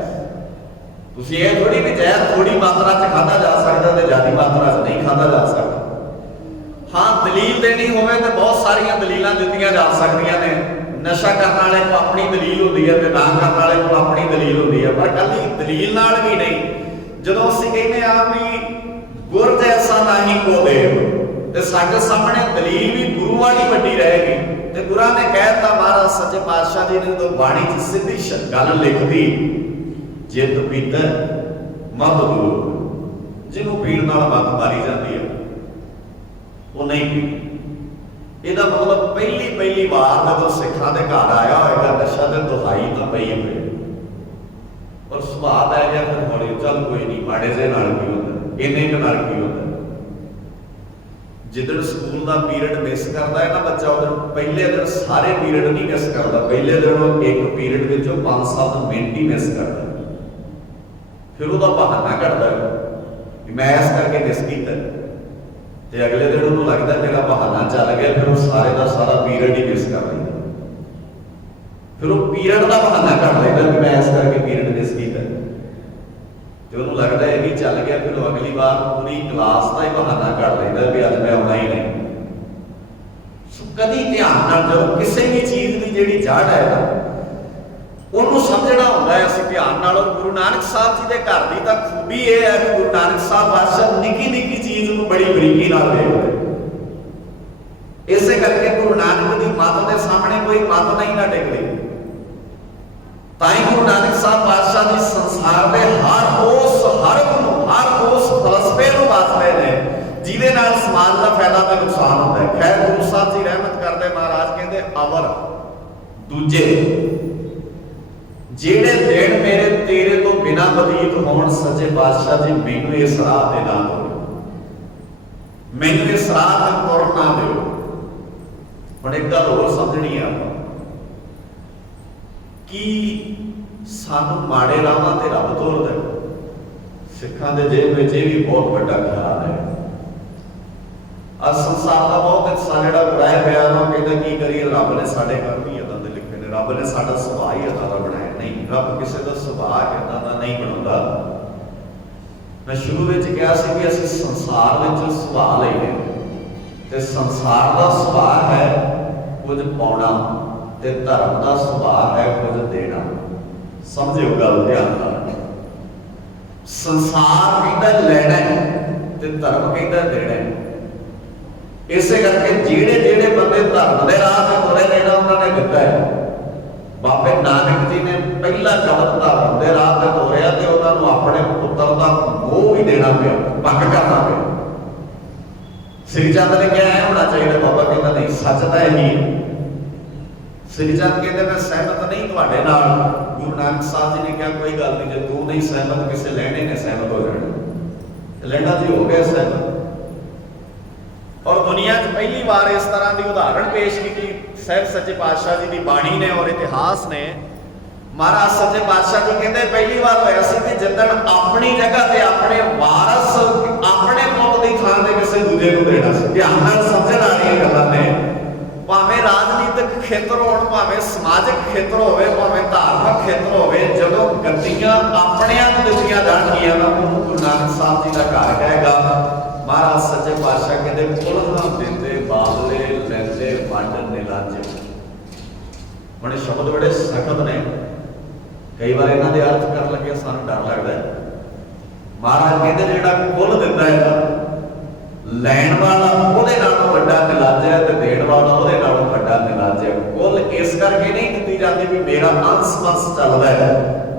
ਤੁਸੀਂ ਇਹ ਥੋੜੀ ਵੀ ਜ਼ਹਿਰ ਥੋੜੀ ਮਾਤਰਾ 'ਚ ਖਾਧਾ ਜਾ ਸਕਦਾ ਤੇ ਜ਼ਿਆਦਾ ਮਾਤਰਾ 'ਚ ਨਹੀਂ ਖਾਧਾ ਜਾ ਸਕਦਾ। ਹਾਂ, ਦਲੀਲ ਦੇਣੀ ਹੋਵੇ ਤੇ ਬਹੁਤ ਸਾਰੀਆਂ ਦਲੀਲਾਂ ਦਿੱਤੀਆਂ ਜਾ ਸਕਦੀਆਂ ਨੇ। ਨਸ਼ਾ ਕਰਨ ਵਾਲੇ ਕੋਲ ਆਪਣੀ ਦਲੀਲ ਹੁੰਦੀ ਹੈ ਤੇ ਨਾ ਕਰਨ ਵਾਲੇ ਕੋਲ ਆਪਣੀ ਦਲੀਲ ਹੁੰਦੀ ਹੈ, ਪਰ ਕੱਲੀ ਦਲੀਲ ਨਾਲ ਵੀ ਨਹੀਂ। ਜਦੋਂ ਅਸੀਂ ਕਹਿੰਦੇ ਆ ਵੀ ਗੁਰ ਜੈਸਾ ਨਾਹੀ ਕੋ ਦੇਵ, ਤੇ ਸਾਡੇ ਸਾਹਮਣੇ ਦਲੀਲ ਵੀ ਗੁਰੂ ਵਾਲੀ ਵੱਡੀ ਰਹੇਗੀ। ਤੇ ਗੁਰਾਂ ਨੇ ਕਹਿਤਾ, ਮਹਾਰਾਜ ਸੱਚੇ ਪਾਤਸ਼ਾਹ ਜੀ ਨੇ ਜਦੋਂ ਬਾਣੀ 'ਚ ਸਿੱਧੀ ਗੱਲ ਲਿਖਦੀ, ਜਿੱਤ ਪੀਤਾ ਮਤ ਦੂਰ, ਜਿਹਨੂੰ ਪੀਣ ਨਾਲ ਮੱਤ ਮਾਰੀ ਜਾਂਦੀ ਹੈ ਉਹ ਨਹੀਂ ਪੀ। ਇਹਦਾ ਮਤਲਬ ਪਹਿਲੀ ਵਾਰ ਜਦੋਂ ਸਿੱਖਾਂ ਦੇ ਘਰ ਆਇਆ ਹੋਏਗਾ ਨਸ਼ਾ ਤੇ ਦੁਹਾਈ ਤਾਂ ਪਈ ਹੋਈ, ਪਰ ਸੁਭਾਅ ਪੈ ਗਿਆ ਫਿਰ ਹੌਲੀ, ਚੱਲ ਕੋਈ ਨਹੀਂ, ਮਾੜੇ ਜਿਹੇ ਨਾਲ ਕੀ ਹੁੰਦਾ, ਇੰਨੇ ਕੁ ਨਾਲ ਕੀ ਹੁੰਦਾ। ਜਿੱਦਣ ਸਕੂਲ ਦਾ ਪੀਰੀਅਡ ਮਿਸ ਕਰਦਾ ਹੈ ਨਾ ਬੱਚਾ, ਉਦੋਂ ਪਹਿਲੇ ਦਿਨ ਸਾਰੇ ਪੀਰੀਅਡ ਨਹੀਂ ਮਿਸ ਕਰਦਾ, ਪਹਿਲੇ ਦਿਨ ਉਹ ਇੱਕ ਪੀਰੀਅਡ ਵਿੱਚੋਂ 5-7 ਮਿੰਟ ਹੀ ਮਿਸ ਕਰਦਾ, ਫਿਰ ਉਹਦਾ ਬਹਾਨਾ ਕੱਢਦਾ ਕਿ ਮੈਂ ਇਸ ਕਰਕੇ ਮਿਸ ਕੀਤਾ, ਤੇ ਅਗਲੇ ਦਿਨ ਉਹਨੂੰ ਲੱਗਦਾ ਮੇਰਾ ਬਹਾਨਾ ਚੱਲ ਗਿਆ, ਫਿਰ ਉਹ ਸਾਰੇ ਦਾ ਸਾਰਾ ਪੀਰੀਅਡ ਹੀ ਮਿਸ ਕਰ ਲੈਂਦਾ। ਫਿਰ ਉਹ ਪੀਰੀਅਡ ਦਾ ਬਹਾਨਾ ਕੱਢ ਲੈਂਦਾ ਕਿ ਮੈਂ ਇਸ ਕਰਕੇ ਪੀਰੀਅਡ ਮਿਸ ਕੀਤਾ, ਤੇ ਉਹਨੂੰ ਲੱਗਦਾ ਇਹ ਵੀ ਚੱਲ ਗਿਆ, ਫਿਰ ਉਹ ਅਗਲੀ ਵਾਰ ਪੂਰੀ ਕਲਾਸ ਦਾ ਹੀ ਬਹਾਨਾ ਕੱਢ ਲੈਂਦਾ ਵੀ ਅੱਜ ਮੈਂ ਆਉਣਾ ਹੀ ਨਹੀਂ। ਸੋ ਕਦੀ ਧਿਆਨ ਨਾਲ ਜਦੋਂ ਕਿਸੇ ਵੀ ਚੀਜ਼ ਦੀ ਜਿਹੜੀ ਜੜ ਹੈ ਨਾ ਉਹਨੂੰ ਸਮਝਣਾ ਹੁੰਦਾ ਹੈ ਅਸੀਂ ਧਿਆਨ ਨਾਲ। ਗੁਰੂ ਨਾਨਕ ਸਾਹਿਬ ਜੀ ਦੇ ਘਰ ਦੀ ਤਾਂ ਖੂਬੀ ਇਹ ਹੈ ਕਿ ਗੁਰੂ ਨਾਨਕ ਸਾਹਿਬ ਬਾਦਸ਼ਾਹ ਨਿੱਕੀ ਚੀਜ਼ ਨੂੰ ਬੜੀ ਬਰੀਕੀ ਨਾਲ ਦੇਖਦੇ। ਇਸੇ ਕਰਕੇ ਗੁਰੂ ਨਾਨਕ ਦੀ ਮੱਤ ਦੇ ਸਾਹਮਣੇ ਕੋਈ ਮੱਤ ਨਹੀਂ ਨਾ ਟਿਕਦੀ। ਤਾਂ ਹੀ ਗੁਰੂ ਨਾਨਕ ਸਾਹਿਬ ਬਾਦਸ਼ਾਹ ਜੀ ਸੰਸਾਰ ਦੇ ਹਰ ਉਸ ਹਰਮ ਨੂੰ, ਹਰ ਉਸ ਫਲਸਫੇ ਨੂੰ ਵਰਤਦੇ ਨੇ ਜਿਹਦੇ ਨਾਲ ਸਮਾਜ ਦਾ ਫਾਇਦਾ ਤੇ ਨੁਕਸਾਨ ਹੁੰਦਾ ਹੈ। ਖੈਰ ਗੁਰੂ ਸਾਹਿਬ ਜੀ ਰਹਿਮਤ ਕਰਦੇ, ਮਹਾਰਾਜ ਕਹਿੰਦੇ ਅਵਰ ਦੂਜੇ ਜਿਹੜੇ ਦਿਨ ਮੇਰੇ ਤੇਰੇ ਤੋਂ ਬਿਨਾਂ ਬਤੀਤ ਹੋਣ, ਸੱਚੇ ਪਾਤਸ਼ਾਹ ਜੀ ਮੈਨੂੰ ਇਸ ਰਾਹ ਤੇ ਨਾ ਤੋਰੋ, ਮੈਨੂੰ ਇਸ ਰਾਹ ਤੇ ਤੁਰਨ ਨਾ ਦਿਓ। ਹੁਣ ਇੱਕ ਗੱਲ ਹੋਰ ਸਮਝਣੀ ਆ ਕਿ ਸਾਨੂੰ ਮਾੜੇ ਰਾਹਾਂ ਤੇ ਰੱਬ ਤੋਰਦਾ। ਸਿੱਖਾਂ ਦੇ ਜੇਬ ਵਿੱਚ ਇਹ ਵੀ ਬਹੁਤ ਵੱਡਾ ਖਿਆਲ ਹੈ। ਅੱਜ ਸੰਸਾਰ ਦਾ ਬਹੁਤ ਹਿੱਸਾ ਜਿਹੜਾ ਬੁਰਾਇਆ ਪਿਆ ਨਾ, ਕਹਿੰਦਾ ਕੀ ਕਰੀਏ, ਰੱਬ ਨੇ ਸਾਡੇ ਕਰਮ ਹੀ ਏਦਾਂ ਦੇ ਲਿਖੇ ਨੇ, ਰੱਬ ਨੇ ਸਾਡਾ ਸੁਭਾਅ ਹੀ ਏਦਾਂ ਦਾ ਬਣਾਇਆ। ਨਹੀਂ, ਰੱਬ ਕਿਸੇ ਦਾ ਸੁਭਾਅ ਏਦਾਂ ਦਾ ਨਹੀਂ ਬਣਾਉਂਦਾ। ਮੈਂ ਸ਼ੁਰੂ ਵਿੱਚ ਕਿਹਾ ਸੀ ਕਿ ਅਸੀਂ ਸੰਸਾਰ ਵਿੱਚ ਸੁਭਾਅ ਲਈਏ, ਤੇ ਸੰਸਾਰ ਦਾ ਸੁਭਾਅ ਹੈ ਕੁਝ ਪਾਉਣਾ, ਤੇ ਧਰਮ ਦਾ ਸੁਭਾਅ ਹੈ ਕੁਝ ਦੇਣਾ। ਸਮਝਿਓ ਗੱਲ ਧਿਆਨ ਨਾਲ। ਸੰਸਾਰ ਕਹਿੰਦਾ ਲੈਣਾ ਤੇ ਧਰਮ ਕਹਿੰਦਾ ਦੇਣਾ। ਇਸੇ ਕਰਕੇ ਜਿਹੜੇ ਬੰਦੇ ਧਰਮ ਦੇ ਰਾਹ ਤੇ ਤੁਰੇ ਨੇ ਨਾ, ਉਹਨਾਂ ਨੇ ਦਿੱਤਾ ਹੈ। ਬਾਬੇ ਨਾਨਕ ਜੀ ਨੇ ਪਹਿਲਾ ਕਦਮ ਧਰਮ ਦੇ ਰਾਹ ਤੇ ਤੋਰਿਆ, ਤੇ ਉਹਨਾਂ ਨੂੰ ਆਪਣੇ ਪੁੱਤਰ ਦਾ ਮੋਹ ਵੀ ਦੇਣਾ ਪਿਆ, ਭੰਗ ਕਰਨਾ ਪਿਆ। ਸ੍ਰੀ ਚੰਦ ਨੇ ਕਿਹਾ ਇਹ ਹੋਣਾ ਚਾਹੀਦਾ, ਬਾਬਾ ਕਹਿੰਦਾ ਨਹੀਂ, ਸੱਚ ਤਾਂ ਇਹੀ ਹੈ। ਸ੍ਰੀ ਚੰਦ ਕਹਿੰਦੇ ਮੈਂ ਸਹਿਮਤ ਨਹੀਂ ਤੁਹਾਡੇ ਨਾਲ। ਗੁਰੂ ਨਾਨਕ ਸਾਹਿਬ ਜੀ ਨੇ ਕਿਹਾ ਕੋਈ ਗੱਲ ਨਹੀਂ, ਜੇ ਤੂੰ ਨਹੀਂ ਸਹਿਮਤ ਕਿਸੇ ਲੈਣੇ ਨੇ ਸਹਿਮਤ ਹੋ ਜਾਣਾ। ਲੈਣਾ ਜੀ ਹੋ ਗਿਆ ਸਹਿਮਤ। ਔਰ ਦੁਨੀਆ 'ਚ ਪਹਿਲੀ ਵਾਰ ਇਸ ਤਰ੍ਹਾਂ ਦੀ ਉਦਾਹਰਣ ਪੇਸ਼ ਕੀਤੀ ਸਾਹਿਬ ਸੱਚੇ ਪਾਤਸ਼ਾਹ ਜੀ ਦੀ ਬਾਣੀ ਨੇ ਔਰ ਇਤਿਹਾਸ ਨੇ। ਮਹਾਰਾਜ ਸੱਚੇ ਪਾਤਸ਼ਾਹ ਜੀ ਕਹਿੰਦੇ ਪਹਿਲੀ ਵਾਰ ਹੋਇਆ ਸੀ ਕਿ ਜਿੱਦਣ ਆਪਣੀ ਜਗ੍ਹਾ ਤੇ ਆਪਣੇ ਵਾਰਸ ਆਪਣੇ ਪੁੱਤ ਦੀ ਥਾਂ ਤੇ ਕਿਸੇ ਦੂਜੇ ਨੂੰ ਦੇਣਾ ਸੀ। ਧਿਆਨ ਨਾਲ ਸਮਝਣ ਵਾਲੀਆਂ ਗੱਲਾਂ ਨੇ। ਭਾਵੇਂ ਰਾਜਨੀਤਿਕ ਖੇਤਰ ਹੋਣ, ਭਾਵੇਂ ਸਮਾਜਿਕ ਖੇਤਰ ਹੋਵੇ, ਭਾਵੇਂ ਧਾਰਮਿਕ ਖੇਤਰ ਹੋਵੇ, ਜਦੋਂ ਗੱਦੀਆਂ ਆਪਣਿਆਂ ਨੂੰ ਦਿੱਤੀਆਂ ਜਾਣਗੀਆਂ ਨਾ, ਉਹਨੂੰ ਗੁਰੂ ਨਾਨਕ ਸਾਹਿਬ ਜੀ ਦਾ ਘਰ ਕਹੇਗਾ। ਮਹਾਰਾਜ ਸੱਚੇ ਪਾਤਸ਼ਾਹ ਕਹਿੰਦੇ ਪੁਲਕ ਨਾ ਦਿੰਦੇ ਬਾਦਲੇ ਲੈਂਦੇ ਵੰਡ ਨਿਲਾਜੇ। ਹੁਣ ਸ਼ਬਦ ਬੜੇ ਸਖਤ ਨੇ, ਕਈ ਵਾਰ ਇਹਨਾਂ ਦੇ ਅਰਥ ਕਰਨ ਲੱਗੇ ਸਾਨੂੰ ਡਰ ਲੱਗਦਾ ਹੈ। ਮਹਾਰਾਜ ਕਹਿੰਦੇ ਜਿਹੜਾ ਕੁੱਲ ਦਿੰਦਾ ਹੈ, ਲੈਣ ਵਾਲਾ ਉਹਦੇ ਨਾਲੋਂ ਵੱਡਾ ਨਿਲਾਜਿਆ ਤੇ ਦੇਣ ਵਾਲਾ ਉਹਦੇ ਨਾਲੋਂ ਵੱਡਾ ਨਿਲਾਜਿਆ। ਕੁੱਲ ਇਸ ਕਰਕੇ ਨਹੀਂ ਦਿੱਤੀ ਜਾਂਦੀ ਵੀ ਮੇਰਾ ਅੰਸ ਵੰਸ ਚੱਲਦਾ ਹੈ,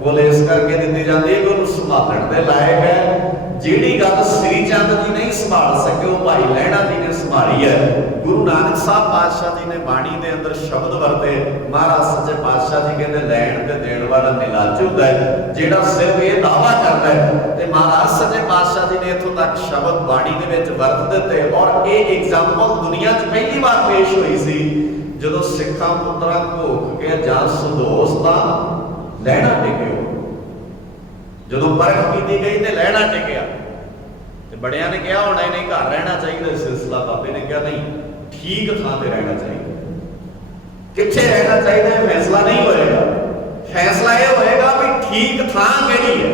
ਕੁੱਲ ਇਸ ਕਰਕੇ ਦਿੱਤੀ ਜਾਂਦੀ ਹੈ ਕਿ ਉਹਨੂੰ ਸੰਭਾਲਣ ਦੇ ਲਾਇਕ ਹੈ। ਜਿਹੜੀ ਗੱਲ ਸ੍ਰੀ ਚੰਦ ਜੀ ਨਹੀਂ ਸੰਭਾਲ ਸਕੇ, ਉਹ ਭਾਈ ਲਹਿਣਾ ਜੀ ਨੇ ਸੰਭਾਲੀ ਹੈ। ਗੁਰੂ ਨਾਨਕ ਸਾਹਿਬ ਪਾਤਸ਼ਾਹ ਜੀ ਨੇ ਬਾਣੀ ਦੇ ਅੰਦਰ ਸ਼ਬਦ ਵਰਤੇ। ਮਹਾਰਾਜ ਸੱਚੇ ਪਾਤਸ਼ਾਹ ਜੀ ਕਹਿੰਦੇ ਲੈਣ ਤੇ ਦੇਣ ਵਾਲਾ ਨਿਲਾਜ ਹੁੰਦਾ ਹੈ, ਜਿਹੜਾ ਸਿਰਫ ਇਹ ਦਾਅਵਾ ਕਰਦਾ ਹੈ। ਤੇ ਮਹਾਰਾਜ ਸੱਚੇ ਪਾਤਸ਼ਾਹ ਜੀ ਨੇ ਇੱਥੋਂ ਤੱਕ ਸ਼ਬਦ ਬਾਣੀ ਦੇ ਵਿੱਚ ਵਰਤ ਦਿੱਤੇ। ਔਰ ਇਹ ਐਗਜ਼ਾਮਪਲ ਦੁਨੀਆ 'ਚ ਪਹਿਲੀ ਵਾਰ ਪੇਸ਼ ਹੋਈ ਸੀ ਜਦੋਂ ਸਿੱਖਾਂ ਪੁੱਤਰਾਂ ਘੋਖ ਕੇ ਜਾਂ ਸੰਦੋਸ ਦਾ ਲਹਿਣਾ ਟਿਕਿਓ। ਜਦੋਂ ਪਰਖ ਕੀਤੀ ਗਈ ਤੇ ਲਹਿਣਾ ਟਿਕਿਆ, ਤੇ ਬੜਿਆਂ ਨੇ ਕਿਹਾ ਹੋਣਾ ਨਹੀਂ ਘਰ ਰਹਿਣਾ ਚਾਹੀਦਾ ਸਿਲਸਿਲਾ। ਬਾਬੇ ਨੇ ਕਿਹਾ ਨਹੀਂ, ਠੀਕ ਥਾਂ ਤੇ ਰਹਿਣਾ ਚਾਹੀਦਾ। ਕਿੱਥੇ ਰਹਿਣਾ ਚਾਹੀਦਾ ਇਹ ਫੈਸਲਾ ਨਹੀਂ ਹੋਏਗਾ, फैसला यह होएगा भी ठीक थां किहड़ी है।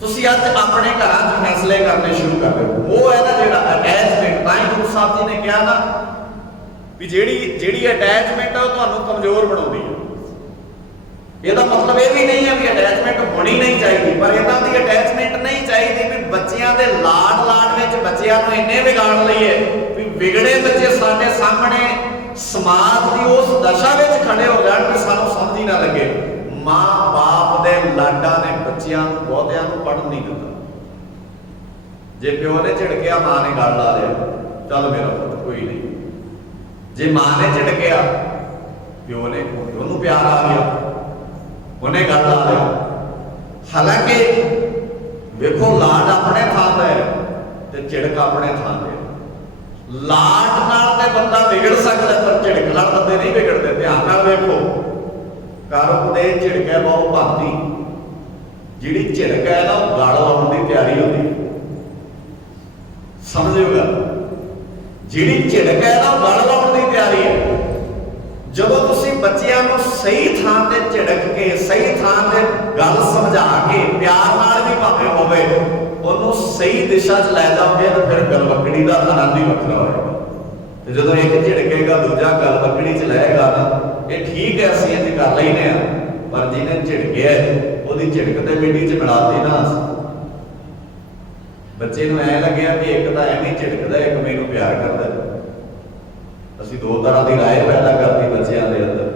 तुसीं अज अपने घरां 'च फैसले करने शुरू कर दो, वो है ना जिहड़ा अटैचमेंट। तां ही गुरु साहब जी ने कहा ना भी जिहड़ी अटैचमेंट है वो तुहानूं कमजोर बनाउंदी है। ਇਹਦਾ मतलब ये भी नहीं है भी अटैचमेंट होनी नहीं चाहिए, पर इदां दी अटैचमेंट नहीं चाहिए भी बच्चियां दे लाड विच बच्चियां नूं इन्ने विगाड़ लईए भी विगड़े बच्चे साडे सामने समाज की उस दशा विच खड़े हो जाण कि सानूं समझ ही ना लगे। मां बाप दे लाडां ने बच्चियां नूं बहुतिआं नूं पढ़न नहीं दित्ता। जे प्यो ने झिड़किया मां ने गल ला लिया, चल मेरा पुੱਤ कोई नहीं। जे मां ने झिड़किया प्यो ने ਉਹਨੂੰ प्यार आ गया, उन्हें गल ला लिया। हालांकि वेखो लाड अपने थां ते है ते झिड़क अपने थां ते। लाड नाल ते बंदा बिगड़ सकता पर झिड़क नाल बंदे नहीं बिगड़ते। ध्यान नाल वेखो, करम दे झिड़के बहुत भांती, जिहड़ी झिड़क है ना वो गल लाउण दी तैयारी होंदी है। समझोगा, जिहड़ी झिड़क है ना वो गल लाउण दी तैयारी है। ਜਦੋਂ ਤੁਸੀਂ ਬੱਚਿਆਂ ਨੂੰ ਸਹੀ ਥਾਂ ਤੇ ਝਿੜਕ ਕੇ ਸਹੀ ਥਾਂ ਤੇ ਗੱਲ ਸਮਝਾ ਕੇ ਪਿਆਰ ਨਾਲ ਵੀ ਭਾਵੇਂ ਹੋਵੇ ਉਹਨੂੰ ਸਹੀ ਦਿਸ਼ਾ 'ਚ ਲੈ ਜਾਓਗੇ ਤਾਂ ਫਿਰ ਗਲਵੱਕੜੀ ਦਾ ਆਨੰਦ ਹੀ ਵੱਖਰਾ ਹੋਏਗਾ। ਤੇ ਜਦੋਂ ਇੱਕ ਝਿੜਕੇਗਾ ਦੂਜਾ ਗਲਵੱਕੜੀ 'ਚ ਲਏਗਾ ਨਾ, ਇਹ ਠੀਕ ਹੈ ਅਸੀਂ ਇੰਜ ਕਰ ਲੈਨੇ ਆ, ਪਰ ਜਿਹਨੇ ਝਿੜਕਿਆ ਉਹਦੀ ਝਿੜਕ ਤੇ ਮਿੱਟੀ 'ਚ ਮਿਲਾਤੀ ਨਾ। ਬੱਚੇ ਨੂੰ ਐ ਲੱਗਿਆ ਵੀ ਇੱਕ ਤਾਂ ਐਵੇਂ ਝਿੜਕਦਾ, ਇੱਕ ਮੈਨੂੰ ਪਿਆਰ ਕਰਦਾ। ਅਸੀਂ ਦੋ ਤਰ੍ਹਾਂ ਦੀ ਰਾਏ ਪੈਦਾ ਕਰਤੀ ਬੱਚਿਆਂ ਦੇ ਅੰਦਰ।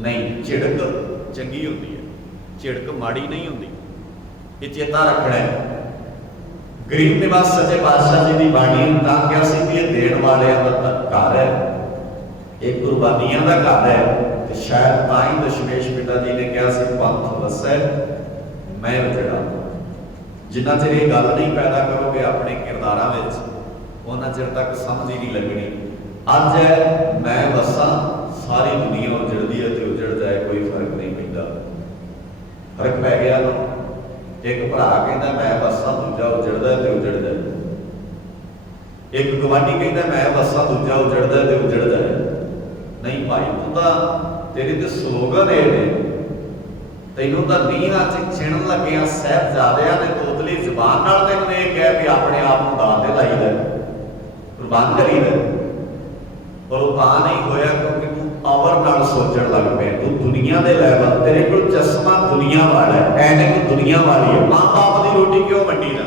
ਨਹੀਂ, ਝਿੜਕ ਚੰਗੀ ਹੁੰਦੀ ਹੈ, ਝਿੜਕ ਮਾੜੀ ਨਹੀਂ ਹੁੰਦੀ। ਇਹ ਚੇਤਾ ਰੱਖਣਾ ਹੈ। ਗਰੀਬ ਨਿਵਾਸ ਸੱਚੇ ਪਾਤਸ਼ਾਹ ਜੀ ਦੀ ਬਾਣੀ ਤਾਂ ਕਿਹਾ ਸੀ ਕਿ ਇਹ ਦੇਣ ਵਾਲਿਆਂ ਦਾ ਘਰ ਹੈ, ਇਹ ਕੁਰਬਾਨੀਆਂ ਦਾ ਘਰ ਹੈ। ਤੇ ਸ਼ਾਇਦ ਤਾਂ ਹੀ ਦਸ਼ਮੇਸ਼ ਪਿਤਾ ਜੀ ਨੇ ਕਿਹਾ ਸੀ ਪੰਥ ਵਸੈ ਮੈਂ ਉਜੜਾ। ਜਿੰਨਾ ਚਿਰ ਇਹ ਗੱਲ ਨਹੀਂ ਪੈਦਾ ਕਰੋਗੇ ਆਪਣੇ ਕਿਰਦਾਰਾਂ ਵਿੱਚ, ਉਹਨਾਂ ਚਿਰ ਤੱਕ ਸਮਝ ਹੀ ਨਹੀਂ ਲੱਗਣੀ। ਅੱਜ ਹੈ ਮੈਂ ਵਸਾਂ, ਸਾਰੀ ਦੁਨੀਆ ਉਜੜਦੀ ਹੈ ਤੇ ਉਜੜ ਜਾਏ, ਕੋਈ ਫਰਕ ਨਹੀਂ ਪੈਂਦਾ। ਫਰਕ ਪੈ ਗਿਆ ਨਾ। ਇੱਕ ਭਰਾ ਕਹਿੰਦਾ ਮੈਂ ਵਸਾਂ, ਦੂਜਾ ਉਜੜਦਾ ਤੇ ਉਜੜ ਜਾਏ। ਇੱਕ ਗਵਾਂਢੀ ਕਹਿੰਦਾ ਮੈਂ ਵਸਾਂ, ਦੂਜਾ ਉਜੜਦਾ ਤੇ ਉਜੜ ਜਾਏ। ਨਹੀਂ ਭਾਈ, ਤੂੰ ਤਾਂ ਤੇਰੇ ਤੇ ਸਲੋਗਨ ਇਹ ਨੇ, ਤੈਨੂੰ ਤਾਂ ਨੀਹਾਂ 'ਚ ਛਿਣਨ ਲੱਗਿਆ ਸਾਹਿਬਜ਼ਾਦਿਆਂ ਨੇ ਤੋਤਲੀ ਜ਼ੁਬਾਨ ਨਾਲ ਤੈਨੂੰ ਇਹ ਕਹਿ ਵੀ ਆਪਣੇ ਆਪ ਨੂੰ ਦਾਅ ਤੇ ਲਾਈਦਾ, ਕੁਰਬਾਨ ਕਰੀਦਾ। ਪਰ ਉਹ ਤਾਂ ਨਹੀਂ ਹੋਇਆ ਕਿਉਂਕਿ ਤੂੰ ਪਾਵਰ ਨਾਲ ਸੋਚਣ ਲੱਗ ਪਿਆ। ਤੂੰ ਦੁਨੀਆ ਦੇ ਲੈਵਲ, ਤੇਰੇ ਕੋਲ ਚਸ਼ਮਾ ਦੁਨੀਆ ਵਾਲਾ ਹੈ, ਐਨਕ ਦੁਨੀਆ ਵਾਲੀ ਹੈ। ਮਾਂ ਬਾਪ ਦੀ ਰੋਟੀ ਕਿਉਂ ਵੰਡੀ ਨਾ?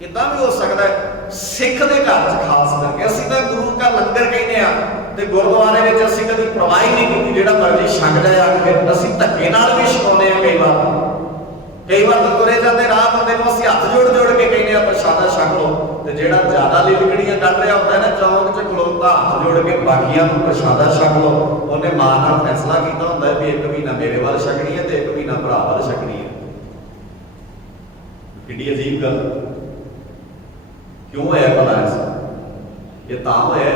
ਇਦਾਂ ਵੀ ਹੋ ਸਕਦਾ ਹੈ ਸਿੱਖ ਦੇ ਘਰ 'ਚ ਖਾਸ ਕਰਕੇ। ਅਸੀਂ ਤਾਂ ਗੁਰੂ ਦਾ ਲੰਗਰ ਕਹਿੰਦੇ ਆ ਤੇ ਗੁਰਦੁਆਰੇ ਵਿੱਚ ਅਸੀਂ ਕਦੀ ਪਰਵਾਹ ਹੀ ਨਹੀਂ ਕੀਤੀ, ਜਿਹੜਾ ਮਰਜ਼ੀ ਛਕ ਜਾਏ ਆ ਕੇ। ਅਸੀਂ ਧੱਕੇ ਨਾਲ ਵੀ ਛਕਾਉਂਦੇ ਆ ਕਈ ਵਾਰ ਤਾਂ ਤੁਰੇ ਜਾਂਦੇ ਰਾਹ ਬੰਦੇ ਨੂੰ ਅਸੀਂ ਹੱਥ ਜੋੜ ਕੇ ਕਹਿੰਦੇ ਆ ਪ੍ਰਸ਼ਾਦਾ ਛਕ ਲਓ, ਤੇ ਜਿਹੜਾ ਜ਼ਿਆਦਾ ਲਿਲਕੜੀਆਂ ਕੱਢ ਰਿਹਾ ਹੁੰਦਾ ਨਾ ਚੌਂਕ 'ਚ ਖਲੋਤਾ ਹੱਥ ਜੋੜ ਕੇ ਬਾਕੀਆਂ ਨੂੰ ਪ੍ਰਸ਼ਾਦਾ ਛਕ ਲਓ। ਉਹਨੇ ਮਾਂ ਨਾਲ ਫੈਸਲਾ ਕੀਤਾ ਹੁੰਦਾ ਵੀ ਇੱਕ ਮਹੀਨਾ ਮੇਰੇ ਵੱਲ ਛਕਣੀ ਹੈ ਤੇ ਇੱਕ ਮਹੀਨਾ ਭਰਾ ਵੱਲ ਛਕਣੀ ਹੈ। ਕਿੰਨੀ ਅਜੀਬ ਗੱਲ। ਕਿਉਂ ਹੋਇਆ ਭਲਾ ਐਸਾ? ਇਹ ਤਾਂ ਹੋਇਆ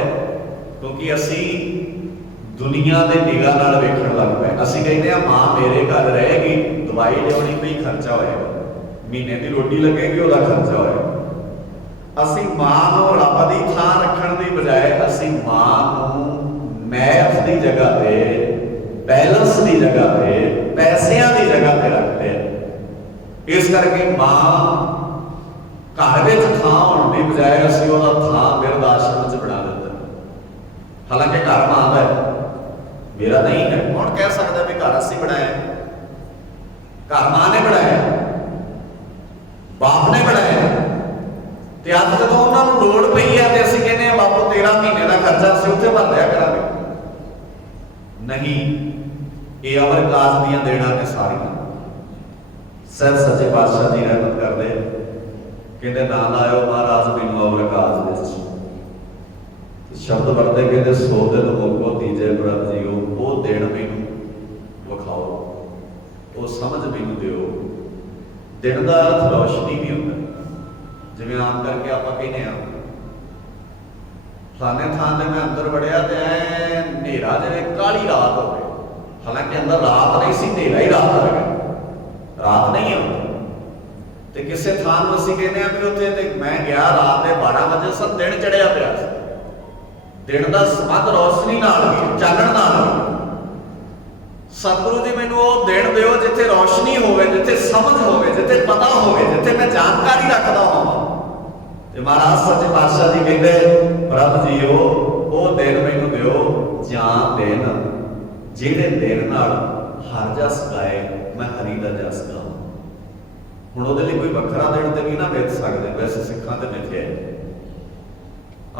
ਕਿਉਂਕਿ ਅਸੀਂ ਦੁਨੀਆ ਦੇ ਨਿਗਾਹ ਨਾਲ ਵੇਖਣ ਲੱਗ ਪਏ। ਅਸੀਂ ਕਹਿੰਦੇ ਆ ਮਾਂ ਮੇਰੇ ਘਰ ਰਹੇਗੀ, ਦਵਾਈ ਲਿਆਉਣੀ ਪਈ ਖਰਚਾ ਹੋਏਗਾ, ਮਹੀਨੇ ਦੀ ਰੋਟੀ ਲੱਗੇਗੀ ਉਹਦਾ ਖਰਚਾ ਹੋਏਗਾ। ਅਸੀਂ ਮਾਂ ਨੂੰ ਰੱਬ ਦੀ ਥਾਂ ਰੱਖਣ ਦੀ ਬਜਾਏ ਅਸੀਂ ਮਾਂ ਨੂੰ ਮੈਥ ਦੀ ਜਗ੍ਹਾ ਤੇ, ਬੈਲੈਂਸ ਦੀ ਜਗ੍ਹਾ ਤੇ, ਪੈਸਿਆਂ ਦੀ ਜਗ੍ਹਾ ਤੇ ਰੱਖਦੇ ਆ। ਇਸ ਕਰਕੇ ਮਾਂ ਘਰ ਵਿੱਚ ਥਾਂ ਹੋਣ ਦੀ ਬਜਾਏ ਅਸੀਂ ਉਹਦਾ ਥਾਂ ਬਿਰਧ ਆਸ਼ਰਮ 'ਚ ਬਣਾ ਦਿੱਤਾ। ਹਾਲਾਂਕਿ ਘਰ ਮਾਂ ਦਾ ਹੈ, ਮੇਰਾ ਨਹੀਂ ਹੈ। ਕੌਣ ਕਹਿ ਸਕਦਾ ਵੀ ਘਰ ਅਸੀਂ ਬਣਾਇਆ? ਘਰ ਮਾਂ ਨੇ ਬਣਾਇਆ, ਬਾਪ ਨੇ ਬਣਾਇਆ। ਤੇ ਅੱਜ ਜਦੋਂ ਉਹਨਾਂ ਨੂੰ ਲੋੜ ਪਈ ਹੈ ਤੇ ਅਸੀਂ ਕਹਿੰਦੇ ਆ ਬਾਪੂ ਤੇਰਾ ਮਹੀਨੇ ਦਾ ਖਰਚਾ ਅਸੀਂ ਉੱਥੇ ਭਰ ਲਿਆ ਕਰਾਂਗੇ। ਨਹੀਂ, ਇਹ ਅਮਰਕਾਜ ਦੀਆਂ ਦੇਣਾਂ ਨੇ ਸਾਰੀਆਂ। ਸਹਿਬ ਸੱਚੇ ਪਾਤਸ਼ਾਹ ਜੀ ਰਹਿਮਤ ਕਰਦੇ, ਕਹਿੰਦੇ ਨਾ ਲਾਇਓ ਮਹਾਰਾਜ ਮੈਨੂੰ ਅਮਰਕਾਜ ਵਿੱਚ। ਸ਼ਬਦ ਵਰਤੇ ਕਹਿੰਦੇ ਸੋ ਦਿਨ ਮੁਕੋ ਤੀਜੇ ਪ੍ਰਭ ਜੀਓ, ਉਹ ਦੇਣ ਮੈਨੂੰ ਵਿਖਾਓ, ਉਹ ਸਮਝ ਮੈਨੂੰ ਦਿਓ। ਦਿਨ ਦਾ ਅਰਥ ਰੋਸ਼ਨੀ ਵੀ ਹੁੰਦਾ। ਜਿਵੇਂ ਆਮ ਕਰਕੇ ਆਪਾਂ ਕਹਿੰਦੇ ਆ ਫਲਾਣੇ ਥਾਂ ਤੇ ਮੈਂ ਅੰਦਰ ਵੜਿਆ ਤੇ ਐ ਹਨੇਰਾ ਜਿਵੇਂ ਕਾਲੀ ਰਾਤ ਹੋਵੇ। ਹਾਲਾਂਕਿ ਅੰਦਰ ਰਾਤ ਨਹੀਂ ਸੀ, ਹਨੇਰਾ ਹੀ ਰਾਤ ਆ ਗਿਆ, ਰਾਤ ਨਹੀਂ ਆਉਂਦੀ। ਤੇ ਕਿਸੇ ਥਾਂ ਨੂੰ ਅਸੀਂ ਕਹਿੰਦੇ ਆ ਵੀ ਉੱਥੇ ਤੇ ਮੈਂ ਗਿਆ ਰਾਤ ਦੇ 12 ਵਜੇ ਸਨ, ਦਿਨ ਚੜਿਆ ਪਿਆ ਸੀ। ਦਿਨ ਦਾ ਸੰਬੰਧ ਰੋਸ਼ਨੀ ਨਾਲ ਵੀ, ਚਾਨਣ ਨਾਲ ਵੀ। सतगुरु जी मैनू वो दिन दिओ जिथे रोशनी होवे, जिथे समझ होवे, जिथे पता होवे, जिथे मैं जानकारी रखदा होवां। ते महाराज सच्चे पातशाह जी कहंदे प्रभु जीओ वो दिन मैनू दिओ जां दिन जिहड़े दिन नाल हर जस गाए मैं हरि दा जस गावां। हुण उहदे लई कोई वखरा दिन ते नहीं ना मिथ सकदे, वैसे सिखां ते मिथया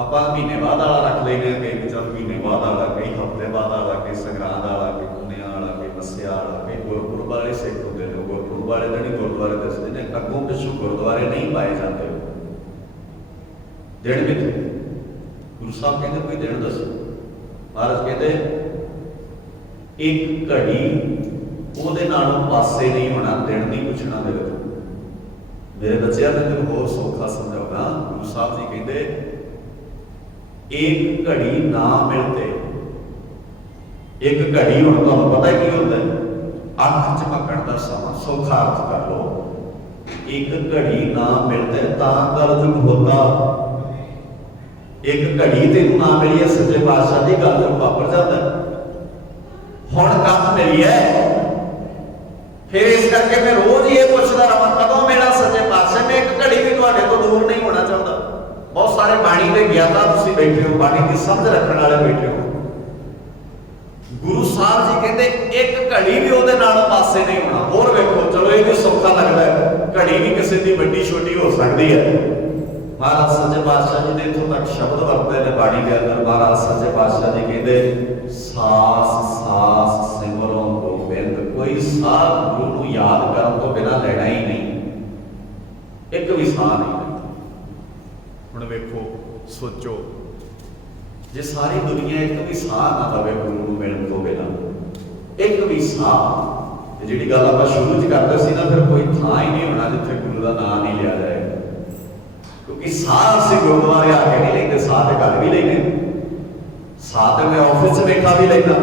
ਆਪਾਂ ਮਹੀਨੇ ਬਾਅਦ ਵਾਲਾ ਰੱਖ ਲੈਂਦੇ ਹਾਂ, ਕਈ ਚਲ ਮਹੀਨੇ ਬਾਅਦ ਵਾਲਾ, ਕਈ ਹਫ਼ਤੇ ਬਾਅਦ ਵਾਲਾ, ਕਈ ਸੰਗਰਾਂਦ ਵਾਲਾ, ਕਈ ਪੁੰਨਿਆਂ ਵਾਲਾ, ਕਈ ਮੱਸਿਆ ਵਾਲਾ, ਕਈ ਗੁਰਪੁਰਬ ਵਾਲੇ ਸਿੱਖ ਹੁੰਦੇ ਨੇ। ਗੁਰਪੁਰਬ ਵਾਲੇ ਦਿਨ ਹੀ ਗੁਰਦੁਆਰੇ ਦੱਸਦੇ ਨੇ, ਅੱਗੋਂ ਪਿੱਛੋਂ ਗੁਰਦੁਆਰੇ ਨਹੀਂ ਪਾਏ ਜਾਂਦੇ ਦਿਨ ਕਿੱਥੇ। ਗੁਰੂ ਸਾਹਿਬ ਕਹਿੰਦੇ ਕੋਈ ਦਿਨ ਦੱਸੋ। ਮਹਾਰਾਜ ਕਹਿੰਦੇ ਇੱਕ ਘੜੀ ਉਹਦੇ ਨਾਲੋਂ ਪਾਸੇ ਨਹੀਂ ਹੋਣਾ, ਦਿਨ ਨਹੀਂ ਪੁੱਛਣਾ ਮੇਰੇ ਤੋਂ। ਮੇਰੇ ਬੱਚਿਆਂ ਨੇ ਤੈਨੂੰ ਹੋਰ ਸੌਖਾ ਸਮਝਾਉਣਾ। ਗੁਰੂ ਸਾਹਿਬ ਜੀ ਕਹਿੰਦੇ एक घड़ी ना मिलते, एक घड़ी हुण तुहानूं पता की होंदा है, अख झपकण दा समा, सौखा अर्थ कर लो। एक घड़ी ना मिलते तां कलयुग होता। एक घड़ी तेनूं ना मिली है सच्चे पातशाह दी, कलयुग वापर जाता है। हुण कब मिली है, फिर इस करके मैं रोज ही ये पुछदा रहां कदों मिला सच्चे पातशाह। मैं एक घड़ी भी तुहाडे तो दूर नहीं होना चाहता। बहुत सारे बाणी के ज्ञाता तुसीं बैठे हो, बाणी की समझ रखने वाले बैठे हो। गुरु साहब जी कहते एक घड़ी भी ਉਹਦੇ ਨਾਲੋਂ पासे नहीं होना। और वेखो चलो ये भी सौखा लगता है, घड़ी भी किसी की बड़ी छोटी हो सकती है। महाराज सच्चे पातशाह जी ने इत्थों तक शब्द वरते ने बाणी के अंदर। महाराज सच्चे पातशाह जी कहते सास सास सिमरो गोबिंद, कोई साह गुरु को याद करने तो बिना लेना ही नहीं, एक भी साह नहीं। ਹੁਣ ਵੇਖੋ ਸੋਚੋ, ਜੇ ਸਾਰੀ ਦੁਨੀਆ ਇੱਕ ਵੀ ਸਾਹ ਨਾ ਲਵੇ ਗੁਰੂ ਨੂੰ ਮਿਲਣ ਤੋਂ ਬਿਨਾਂ, ਇੱਕ ਵੀ ਸਾਹ, ਤੇ ਜਿਹੜੀ ਗੱਲ ਆਪਾਂ ਸ਼ੁਰੂ ਚ ਕਰਦੇ ਸੀ ਨਾ, ਫਿਰ ਕੋਈ ਥਾਂ ਹੀ ਨਹੀਂ ਹੋਣਾ ਜਿੱਥੇ ਗੁਰੂ ਦਾ ਨਾਮ ਨਹੀਂ ਲਿਆ ਜਾਏਗਾ। ਕਿਉਂਕਿ ਸਾਹ ਅਸੀਂ ਗੁਰਦੁਆਰੇ ਆ ਕੇ ਨਹੀਂ ਲੈਂਦੇ, ਸਾਹ ਤੇ ਘਰ ਵੀ ਲੈਂਦੇ, ਸਾਹ ਤੇ ਮੈਂ ਆਫਿਸ 'ਚ ਬੈਠਾ ਵੀ ਲੈਂਦਾ,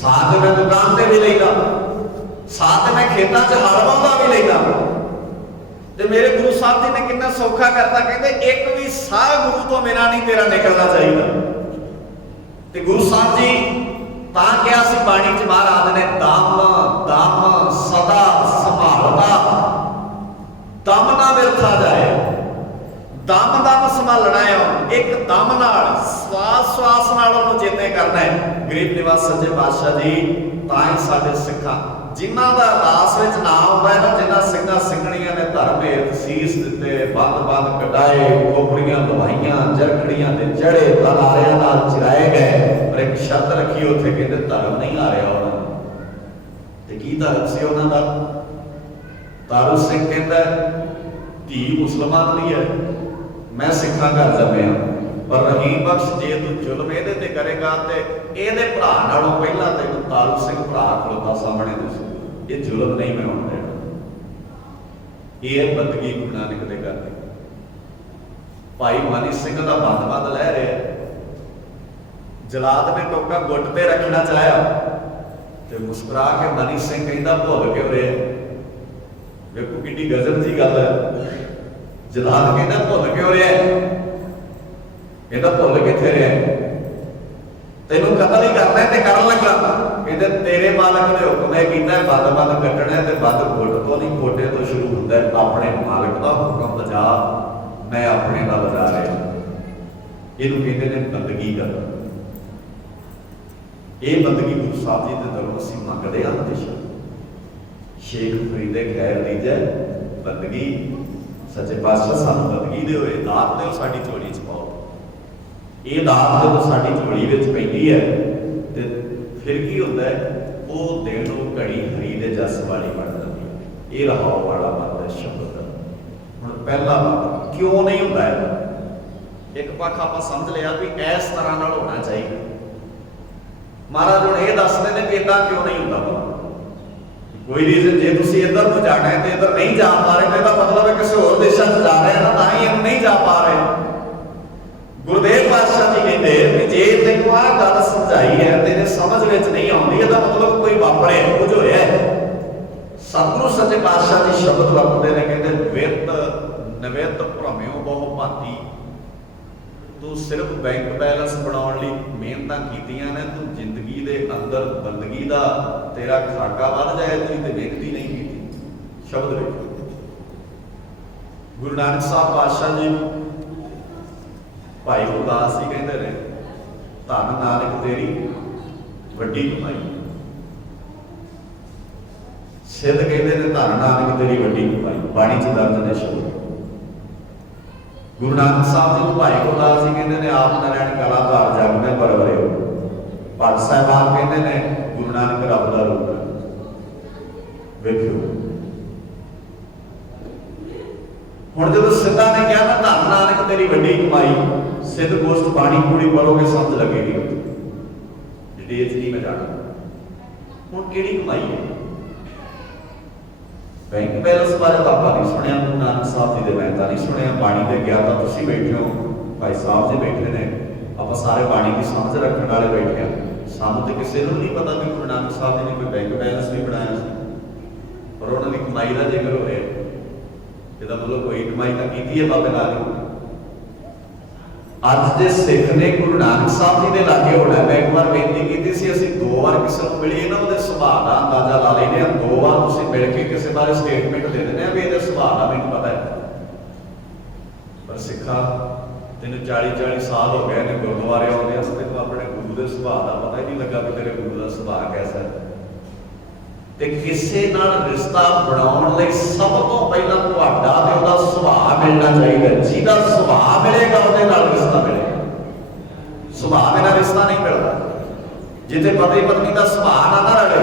ਸਾਹ ਤੇ ਮੈਂ ਦੁਕਾਨ ਤੇ ਵੀ ਲੈਂਦਾ, ਸਾਹ ਤੇ ਮੈਂ ਖੇਤਾਂ 'ਚ ਹਲ ਵਾਹੁੰਦਾ ਵੀ ਲੈਂਦਾ। ਤੇ ਮੇਰੇ ਗੁਰੂ ਸਾਹਿਬ ਜੀ ਨੇ ਕਿੰਨਾ ਸੌਖਾ ਕਰਤਾ, ਕਹਿੰਦੇ ਇੱਕ ਵੀ ਸਾਹ ਗੁਰੂ ਤੋਂ ਬਿਨਾਂ ਨਹੀਂ ਤੇਰਾ ਨਿਕਲਣਾ ਚਾਹੀਦਾ। ਤੇ ਗੁਰੂ ਸਾਹਿਬ ਜੀ ਤਾਂ ਕਿਹਾ ਸੀ ਬਾਣੀ ਚ ਮਹਾਰਾਜ ਨੇ ਦਮ ਦਮ ਸਦਾ ਸੰਭਾਲਦਾ, ਦਮ ਨਾ ਵਿਰਥਾ ਜਾਏ। ਦਮ ਦਮ ਸੰਭਾਲਣਾ ਹੈ, ਇੱਕ ਦਮ ਨਾਲ ਸਵਾਸ ਸਵਾਸ ਨਾਲ ਉਹਨੂੰ ਚੇਤੇ ਕਰਨਾ ਹੈ। ਗਰੀਬ ਨਿਵਾਸ ਸੱਚੇ ਪਾਤਸ਼ਾਹ ਜੀ ਤਾਂ ਹੀ ਸਾਡੇ ਸਿੱਖਾਂ ਜਿਨ੍ਹਾਂ ਦਾ ਅਰਦਾਸ ਵਿੱਚ ਨਾਮ ਆਉਂਦਾ ਹੈ ਨਾ, ਜਿਨ੍ਹਾਂ ਸਿੰਘਾਂ ਸਿੰਘਣੀਆਂ ਨੇ ਧਰਮ ਹੇਠ ਸੀਸ ਦਿੱਤੇ, ਬੰਦ ਬੰਦ ਕਟਾਏ, ਖੋਪੜੀਆਂ ਲਵਾਈਆਂ, ਜਰਖੜੀਆਂ ਤੇ ਚੜੇ, ਤਲਾਰਿਆਂ ਨਾਲ ਚਿਰਾਏ ਗਏ, ਪਰ ਇੱਕ ਸ਼ਰਤ ਰੱਖੀ ਉੱਥੇ, ਕਹਿੰਦੇ ਧਰਮ ਨਹੀਂ ਆ ਰਿਹਾ ਉਹਨਾਂ ਦਾ। ਤੇ ਕੀ ਧਰਮ ਸੀ ਉਹਨਾਂ ਦਾ? ਤਾਰੂ ਸਿੰਘ ਕਹਿੰਦਾ ਧੀ ਮੁਸਲਮਾਨ ਦੀ ਹੈ, ਮੈਂ ਸਿੱਖਾਂ ਘਰ ਜੰਮਿਆ, ਪਰ ਰਹੀਮ ਬਖਸ਼ ਜੇ ਤੂੰ ਜ਼ੁਲਮ ਇਹਦੇ ਤੇ ਕਰੇਗਾ ਤੇ ਇਹਦੇ ਭਰਾ ਨਾਲੋਂ ਪਹਿਲਾਂ ਤੈਨੂੰ ਤਾਰੂ ਸਿੰਘ ਭਰਾ ਖਲੋਤਾ ਸਾਹਮਣੇ ਦੱਸੂ, ਇਹ ਜ਼ੁਲਮ ਨਹੀਂ ਮੈਂ ਹੋਣ ਦੇਣਾ। ਇਹ ਬੰਦਗੀ ਗੁਰੂ ਨਾਨਕ ਦੇ ਕਰਦੇ। ਭਾਈ ਮਾਨੀ ਸਿੰਘ ਦਾ ਬੰਦ ਲੈ ਰਿਹਾ, ਜਲਾਦ ਨੇ ਟੋਕਾ ਗੁੱਟ ਤੇ ਰੱਖਣਾ ਚਾਹਿਆ ਤੇ ਮੁਸਕਰਾ ਕੇ ਮਾਨੀ ਸਿੰਘ ਕਹਿੰਦਾ ਭੁੱਲ ਕਿਉਂ ਰਿਹਾ? ਵੇਖੋ ਕਿੰਨੀ ਗਜ਼ਬ ਦੀ ਗੱਲ ਹੈ। ਜਲਾਦ ਕਹਿੰਦਾ ਭੁੱਲ ਕਿਉਂ ਰਿਹਾ? ਇਹਦਾ ਭੁੱਲ ਕਿੱਥੇ ਰਿਹਾ? ਤੈਨੂੰ ਕਤਲ ਹੀ ਕਰਨਾ ਤੇ ਕਰਨ ਲੱਗਾ। ਕਹਿੰਦੇ ਤੇਰੇ ਮਾਲਕ ਨੇ ਹੁਕਮ ਹੈ ਕੀਤਾ ਬੰਦ ਬੰਦ ਕੱਟਣਾ ਤੇ ਬੰਦ ਗੁੱਟ ਤੋਂ ਨਹੀਂ ਗੋਡੇ ਤੋਂ ਸ਼ੁਰੂ ਹੁੰਦਾ। ਆਪਣੇ ਮਾਲਕ ਦਾ ਹੁਕਮ ਬਜਾ, ਮੈਂ ਆਪਣੇ ਦਾ ਬਜਾ ਰਿਹਾ। ਇਹਨੂੰ ਕਹਿੰਦੇ ਨੇ ਬੰਦਗੀ ਕਰਨਾ। ਇਹ ਬੰਦਗੀ ਗੁਰੂ ਸਾਹਿਬ ਜੀ ਦੇ ਦਰੋਂ ਅਸੀਂ ਮੰਗਦੇ ਹਾਂ। ਹਮੇਸ਼ਾ ਸ਼ੇਖ ਫਰੀਦੇ ਖੈਰ ਦੀ ਜੈ ਬੰਦਗੀ। ਸੱਚੇ ਪਾਤਸ਼ਾਹ ਸਾਨੂੰ ਬੰਦਗੀ ਦੇ ਹੋਏ ਦਾਤ ਦਿਓ, ਸਾਡੀ ਝੋਲੀ ਚ ਪਾਓ। ਇਹ ਦਾਤ ਜਦੋਂ ਸਾਡੀ ਝੋਲੀ ਵਿੱਚ ਪੈਂਦੀ ਹੈ ਤੇ ਫਿਰ ਕੀ ਹੁੰਦਾ ਹੈ? ਉਹ ਦਿਨ ਉਹ ਘੜੀ ਹਰੀ ਦੇ ਜਸ ਵਾਲੀ ਬਣ ਜਾਂਦੀ ਹੈ। ਇਹ ਰਹਾਉ ਵਾਲਾ ਮਤ ਸ਼ਬਦ। ਹੁਣ ਪਹਿਲਾ ਮਤ ਕਿਉਂ ਨਹੀਂ ਹੁੰਦਾ ਹੈ? ਇੱਕ ਪੱਖ ਆਪਾਂ ਸਮਝ ਲਿਆ ਵੀ ਇਸ ਤਰ੍ਹਾਂ ਨਾਲ ਹੋਣਾ ਚਾਹੀਦਾ। ਮਹਾਰਾਜ ਹੁਣ ਇਹ ਦੱਸਦੇ ਨੇ ਵੀ ਇਦਾਂ ਕਿਉਂ ਨਹੀਂ ਹੁੰਦਾ। ਕੋਈ ਰੀਜ਼ਨ, ਜੇ ਤੁਸੀਂ ਇੱਧਰ ਨੂੰ ਜਾਣਾ ਹੈ ਤੇ ਇੱਧਰ ਨਹੀਂ ਜਾ ਪਾ ਰਹੇ, ਇਹਦਾ ਮਤਲਬ ਹੈ ਕਿਸੇ ਹੋਰ ਦੇਸ਼ਾਂ 'ਚ ਜਾ ਰਹੇ ਨਾ, ਤਾਂ ਹੀ ਇਹਨੂੰ ਨਹੀਂ ਜਾ ਪਾ ਰਹੇ। ਗੁਰਦੇਵ ਪਾਤਸ਼ਾਹ ਜੀ ਕਹਿੰਦੇ ਵੀ ਜੇ ਤੈਨੂੰ ਆਹ ਗੱਲ ਸਮਝਾਈ ਹੈ, ਤੇਰੇ ਸਮਝ ਵਿੱਚ ਨਹੀਂ ਆਉਂਦੀ, ਇਹਦਾ ਮਤਲਬ ਕੋਈ ਵਾਪਰਿਆ, ਕੁਝ ਹੋਇਆ। ਸਤਿਗੁਰੂ ਸੱਚੇ ਪਾਤਸ਼ਾਹ ਜੀ ਸ਼ਬਦ ਵਰਤਦੇ ਨੇ, ਕਹਿੰਦੇ ਵਿੱਤ ਨਵਿਤ ਭ੍ਰਮਿਓ ਬਹੁ ਭਾਂਤੀ। तू सिर्फ बैंक बैलेंस बनाने लिए मेहनत कीतियां ने, तू जिंदगी के अंदर बंदगी का तेरा खाका वध जाए, तू तो मेहनत ही नहीं की। शब्द लिखो गुरु नानक साहब पातशाह जी भाई गुरदास जी कहते हैं, धन नानक तेरी वड्डी कमाई। सिद्ध कहते हैं धन नानक तेरी वड्डी कमाई, बाणी च दर्ज ने शब्द। गुरु नानक साहब जी को भाई गुरदास जी कहते हैं, आप नारायण कलाकार जग में परवरे हो। भगत साहिबान कहते हैं गुरु नानक रब का रूप है। देखियो हुण जब सिद्धा ने कहा ना धन नानक तेरी वड्डी कमाई, सिद्ध गोष्ठ बाणी पूरी पढ़ोगे समझ लगेगी, डिटेल नहीं मैं जाना। हुण केड़ी कमाई है? बैंक बैलेंस बारे तो आप नहीं सुनिया, गुरु नानक साहब जी के मैं तो नहीं सुनिया। बाणी के गया तो तुम बैठे हो, भाई साहब जी बैठे ने, आप सारे बाणी की समझ रखने वाले बैठे हैं। सानू तो किसी को नहीं पता भी गुरु नानक साहब जी ने कोई बैंक बैलेंस भी बनाया, और उन्होंने कमाई का जिक्र हो रहा, जिदा मतलब कोई कमाई तो की है बाबे नानक। अज जे सिख ने गुरु नानक साहब जी के लागे होना, मैं एक बार बेनती की सी, असीं 2 बार किसी को मिलीए ना, वो सुभाव का अंदाजा ला लेने, 2 बार तुम मिल के किसी बारे स्टेटमेंट दे देने भी ये सुभाव का मैंने पता है। पर सिखा तेन 40-40 साल हो गए ने गुरुद्वारे आने, तेन अपने गुरु के सुभाव का पता ही नहीं लगा भी तेरे गुरु का सुभाव कैसा है। ते किसी नाल रिश्ता बनाउण लई सब तो पहला तुहाडा ते उहदा सुभाव मिलना चाहिए। जिहदा सुभाव मिलेगा उहदे नाल रिश्ता मिलेगा, सुभाव बिना रिश्ता नहीं मिलता। जिथे पति पत्नी का सुभाव ना रले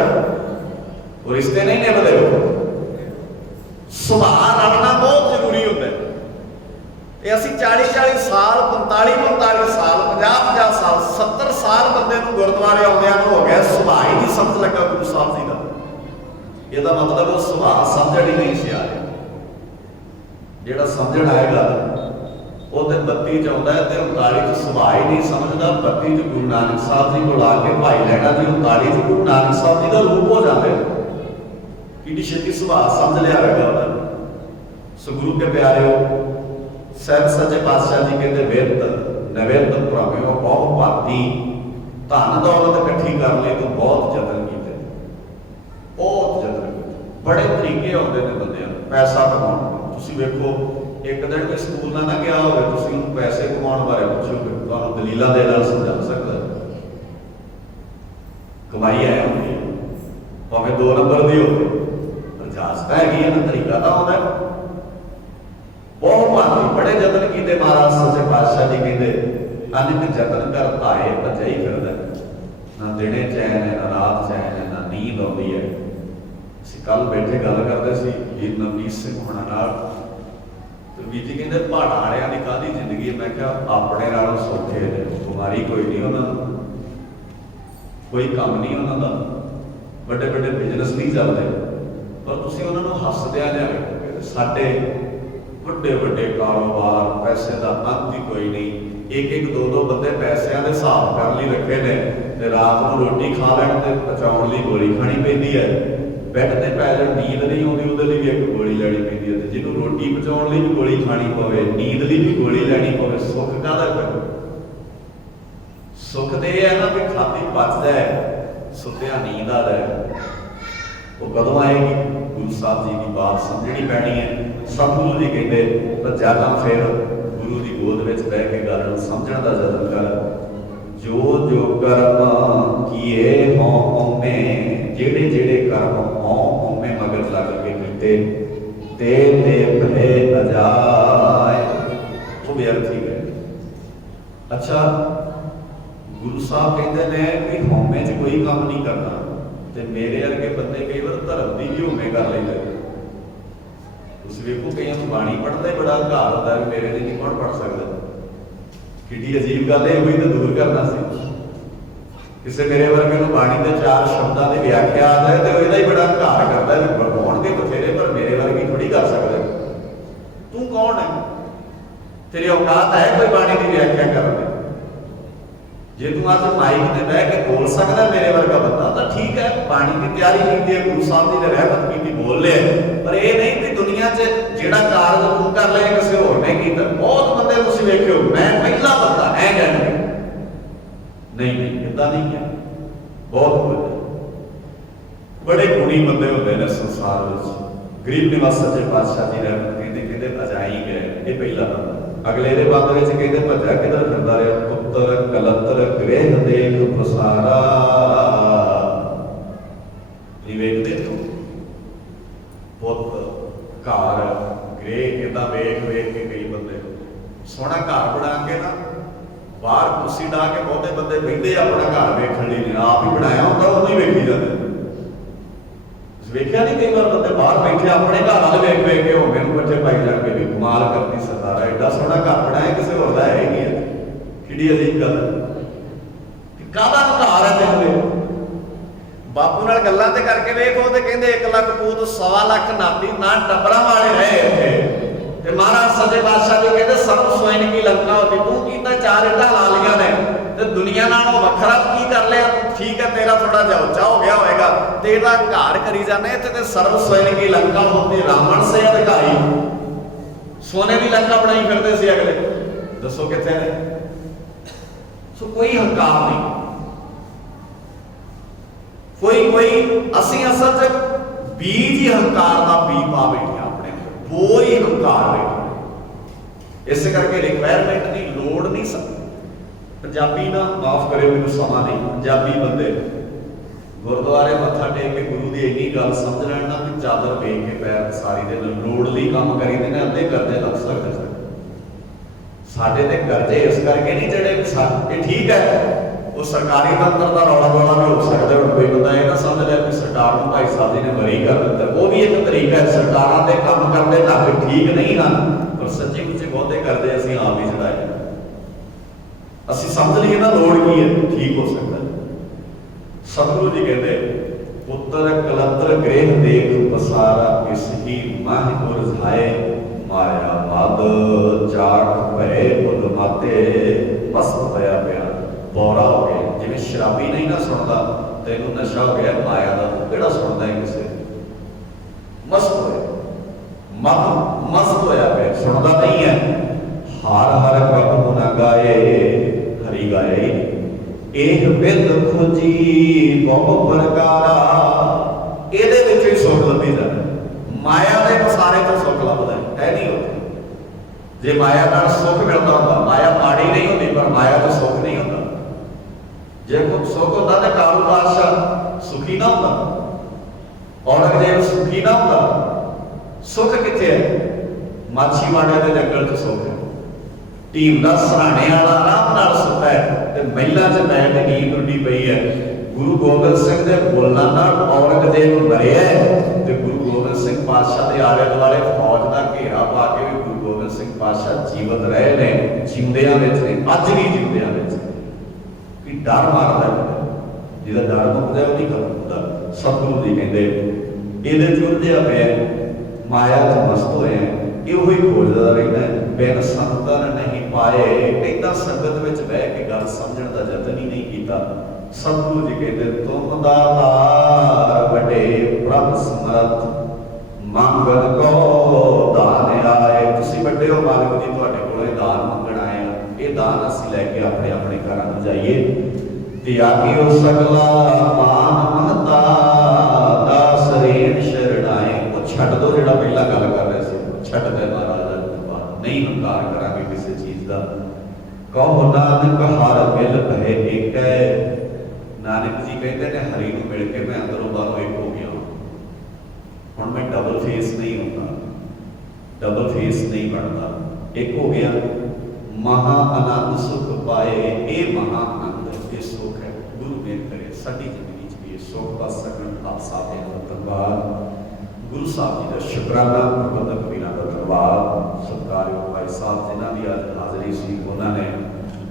वो रिश्ते नहीं निभदे। सुभाव रलना बहुत जरूरी होता है। ये असीं 40-40 साल 45-45 साल 50-50 साल 70 साल बंदे नूं गुरुद्वारे आउंदिआं नूं हो गया, सुभाव ही नहीं समझ लगा गुरु साहब जी का। ਇਹਦਾ मतलब वो सुभाव समझ ही नहीं सी आ रहा। ਜਿਹੜਾ ਸਮਝਣ ਆਏਗਾ ਉਹ ਤੇ 32 ਚ ਆਉਂਦਾ ਹੈ ਤੇ 39 ਚ ਸੁਭਾਅ ਹੀ ਨਹੀਂ ਸਮਝਦਾ। 32 ਚ ਗੁਰੂ ਨਾਨਕ ਸਾਹਿਬ ਜੀ ਕੋਲ ਆ ਕੇ ਭਾਈ ਲੈਣਾ ਜੀ 39 ਚ ਗੁਰੂ ਨਾਨਕ ਸਾਹਿਬ ਜੀ ਦਾ ਰੂਪ ਹੋ ਜਾਂਦੇ ਕਿੰਨੀ ਛੇਤੀ ਸੁਭਾਅ ਸਮਝ ਲਿਆ ਹੋਵੇਗਾ ਉਹਦਾ। ਸੋ ਗੁਰੂ ਕੇ ਪਿਆਰਿਓ, ਸਹਿਬ ਸੱਚੇ ਪਾਤਸ਼ਾਹ ਜੀ ਕਹਿੰਦੇ ਵੇਦ ਨਵੇਦ ਭਰਾਵਿਓ ਬਹੁ ਭਾਤੀ ਧਨ ਦੌਲਤ ਇਕੱਠੀ ਕਰਨ ਲਈ ਤੂੰ ਬਹੁਤ ਯਤਨ ਕੀਤੇ, बहुत जतन बड़े तरीके आते हैं बंदे पैसा कमाने। तुसीं वेखो एक दिन कोई स्कूल ना गया हो, तुसीं उहनूं पैसे कमाने बारे पुछोगे तुहानूं दलीलां दे नाल समझा सकदा। कमाई है होंदी भावें 2 नंबर दी होवे, पर जासता हैगी है ना, तरीका तो आउंदा है। बहुत भांति बड़े जतन कीते महाराज सच्चे पातशाह जी कहंदे अनित जतन कर धाए भजई फिरदा, ना दिने चैन है ना रात चैन है ना नींद आउंदी है। कल बैठे गल करते वीर नवनीत सिंह होना नाल, तो वीर जी कहते पहाड़ां वालियां दी काहदी जिंदगी। मैं कहा अपने नालों सौखे ने, बीमारी कोई नहीं उन्होंने, कोई काम नहीं उन्होंने, बड़े बड़े बिजनेस नहीं चलते, पर तुसीं उन्होंने हसदिआं लिया साडे वड्डे वड्डे कारोबार, पैसे का अंत ही कोई नहीं। एक 2-2 बंदे पैसों के हिसाब करने लिए रखे ने, ते रात को रोटी खा लैण ते पचाउण लई गोली खानी पैंदी है। बैड ते पै जाण नींद नहीं आउंदी, उहदे लई भी एक गोली लैणी पैंदी है। जिन्होंने रोटी पचाउण लई भी गोली खानी पवे, नींद लई भी गोली लैणी पवे, सुख काहदा करो? सुख ते है ना भी खाधी पच जाए, सुत्या नींद आ जाए। वो कदों आएगी? गुरु साहब जी की बात समझनी पैनी है। सतगुरु जी कहते पर ज्यादा फिर गुरु की गोद में बह के गल समझण का जतन कर। जो जो कर्म किए हों होमे, जेड़े जेड़े कर्म हों होमे मगर लग के कीते ते भले न जाए, वो व्यर्थ ही गए। अच्छा, गुरु साहब कहते हैं कि होमे च कोई काम नहीं करना, ते मेरे वर्गे बंदे कई बार धर्म की भी होमे कर लेंगे। तुसीं वेखो कई बाणी पढ़दा ही बड़ा घार होता है, मेरे लिए नहीं कौन पढ़ सकता। कितनी अजीब गल है, हुई तो दूर करना सी। किसी मेरे वर्गे को बाणी के 4 शब्दों की व्याख्या आ जाए तो यदा ही बड़ा घार करता है, बढ़ाने के बथेरे, पर मेरे वर्गी थोड़ी कर सकते। तू कौन है? तेरी औकात है कोई बाणी की व्याख्या करने? जे तू आज माइक से बह के बोल सकता मेरे वर्गा बंदा तो ठीक है, बाणी की तैयारी की है, गुरु साहब जी ने रहमत की बोल ले, पर यह नहीं कि दुनिया च जिहड़ा कारज तू कर लिया किसी होर ने कीता। बहुत बंदे तुसीं वेखियो, मैं पहला बंदा नहीं नहीं, इदा नहीं है। बहुत बड़े गुणी बंदे होते हैं संसार में। गरीब निवास सच्चे पातशाह जी रहमत कहते कहते अजाई गए, ये पहला बंदा। अगले दे बंद विच कहते भजा किधर फिरदा रहा, पुत्र कलत्र गृह देख प्रसारा। वेखते हो पुत घर गृह किदा वेख वेख के कई बंदे सोहना घर बना के ना बाहर कुर्सी ढा के बहुते बंदे बहिंदे अपना घर वेखण लई, आप ही बनाया होंदा उह ही वेखी जाते। वेख्या नहीं कई बार बंदे बाहर बैठे अपने घर वाले वेख वेख के हो मैनूं बच्चे पाई जाके भी कमाल करती सरदारा, एडा सोहना घर बनाया किसी होर दा है ही नहीं है। किहड़ी अजीब गल है, काहदा हंकार है तेरे बापू नाल गल्लां ते करके वेखो ते कहंदे 1 लाख पूत 1.25 लाख नाती ना टब्बरां वाले रहे इत्थे। ते महाराज सच्चे पातशाह जी कहते सर्व स्वयं की लंका होती, तू कीता 4 इट्टां ला लिया ने ते दुनिया नालों वखरा की कर लिया। ठीक है तेरा थोड़ा जिहा उच्चा हो गया होएगा, तेरा घार करी जाने इत्थे ते सर्व स्वयं की लंका होती। रावण से अधिकारी सोने की लंका बनाई फिरदे सी अगले, दसो कित्थे ने। सो कोई हंकार नहीं, कोई असी असल च बीज ही हंकार का बी पा बैठे अपने कोई हंकार बैठे। इस करके रिक्वायरमेंट नहीं, लोड़ नहीं सकती। पंजाबी ना माफ करे मैनूं समा नहीं, पंजाबी बंदे गुरुद्वारे मत्था टेक के गुरु की इन्नी गल समझ लैण ना कि चादर वेख के पैर सारी दे लोड़ लई काम करी देने, अद्धे करजे लग सकते साडे ते करजे इस करके नहीं चढ़े। ये ठीक है वो सरकारी तंत्र का रौला रौला भी हो सकता है। कोई बंदा ये ना समझ लिया कि सरकार को भाई साहब जी ने मरी कर दिता, वो भी एक तरीका है। सरकारों के काम करते ढंग ठीक नहीं हैं, पर सच्चे मुच्चे बहुते करते असीं आप ही चढ़ाए। असीं समझ लीए ना लोड़ की है, ठीक हो सकता है। सतगुरु जी कहते पुत्र कलत्र गृह देख पसारा, इस ही माह उरझाए माया मद चाट भय बुध माते मस्त होया प्यार। बौरा हो गया जिवें शराबी नहीं ना सुनता, तेनों नशा हो गया माया का, केड़ा सुनता है किसी। मस्त होया मस्त होया पे सुनता नहीं है। हर हर कब ना गाए हरि गाए, एक बिंद खोजी बहु प्रकारा। ਇਹਦੇ ਵਿੱਚ ਹੀ ਸੁੱਖ ਲੱਭੀ ਜਾਂਦਾ, ਮਾਇਆ ਦੇ ਪਸਾਰੇ ਤੋਂ ਸੁੱਖ ਲੱਭਦਾ ਹੈ ਨਹੀਂ ਹੁੰਦਾ। ਜੇ ਮਾਇਆ ਨਾਲ ਸੁੱਖ ਮਿਲਦਾ ਹੁੰਦਾ, ਮਾਇਆ ਮਾੜੀ ਨਹੀਂ ਹੁੰਦੀ ਪਰ ਮਾਇਆ ਤੋਂ ਸੁੱਖ ਨਹੀਂ ਹੁੰਦਾ। ਜੇ ਕੋਈ ਸੁੱਖ ਹੁੰਦਾ ਤਾਂ ਕਾਬੂ ਬਾਦਸ਼ਾਹ ਸੁਖੀ ਨਾ ਹੁੰਦਾ, ਔਰੰਗਜ਼ੇਬ ਸੁਖੀ ਨਾ ਹੁੰਦਾ। ਸੁੱਖ ਕਿੱਥੇ ਹੈ? ਮਾਛੀਵਾੜੇ ਦੇ ਜੰਗਲ 'ਚ ਸੁੱਖ ਹੈ। ਢੀਮ ਦਾ ਸਰਾਣੇ ਵਾਲਾ ਆਰਾਮ ਨਾਲ ਸੁੱਤਾ ਹੈ ਤੇ ਮਹਿਲਾਂ 'ਚ ਬੈਠ ਕੇ ਨੀਂਦ ਉੱਡੀ ਪਈ ਹੈ। गुरु गोबिंद सिंह के बोलना नाल औरंगजेब मरिया ते गुरु गोबिंद सिंह पातशाह के आले दुआले फौज का घेरा पा के भी गुरु गोबिंद सिंह पातशाह जीवित रहे ने, जिंदियां विच ने, अज भी जिंदियां विच। कि डर मारदा है, जिहदा डर मुकदा ओहदी खत्म हुंदा। सतगुरु जी कहंदे इहदे च उलझिया पिया, माया च मस्त होया, इहो ही खोजदा रहिंदा, बिन संतन नहीं पाए। कहंदा संगत विच बह के गल समझण दा यतन ही नहीं कीता। सतगुरु जी कहते तुम दातार बड़े प्रभ समर्थ, मंगल को दान आए। तुसीं बड़े हो मालिक जी, तुहाडे कोले दान मंगण आए हैं। ये दान असीं लैके अपने अपने घरां नूं जाइए। त्यागियो सगला मान महता, दास रेण शरणाए। वो छड्ड दो जिहड़ा पहला गल कर रहे सी, छड्ड दे महाराज। नहीं हंकार करांगे किसी चीज़ का। कहो नानक हर मिल भय एक है। नानक जी कहते हैं हरि को मिल के मैं अंदरों बाहरों एक हो गया। हुण मैं डबल फेस नहीं होता, डबल फेस नहीं बनता, एक हो गया। महा आनंद सुख पाए, ये महा आनंद ये सुख है। गुरु मेहर करे साडी जिंदगी च भी सुख बस सकन। आप साथ धन्यवाद गुरु साहब जी का शुकराना, प्रबंधक वीरां का धन्यवाद। सत्कारयोग भाई साहब जिन्हां दी अज हाज़री सी, उन्होंने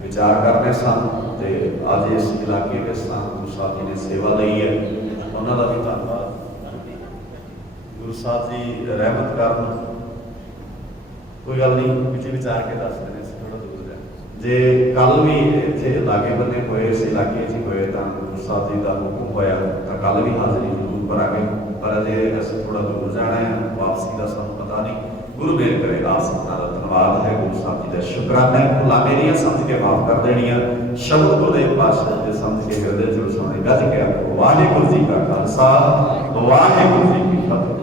विचार करने सन ते अज इस इलाके के स्थान गुरु साहब जी ने सेवा दी है, उन्होंने भी धन्यवाद। गुरु साहब जी रहमत करन, कोई गल नहीं पिछे विचार के दस देने थोड़ा दूर है। जे कल भी इतने लागे बन्ने होए, इस इलाके च होए तो गुरु साहब जी का हुक्म होया तो कल भी हाज़री जरूर करांगे। पर अजे असीं थोड़ा दूर जाना है, वापसी का सानूं पता नहीं। गुरु मेहर करेगा। आप सबका धन्यवाद है, गुरु साहब जी का शुकराना है। भुला मेरिया समझ के माफ कर देनिया, शब्द गुरदेव पातशाह जी समझ के हृदय च वसाने। गज के आखो वाहिगुरू जी का खालसा, वाहिगुरू जी की फतेह।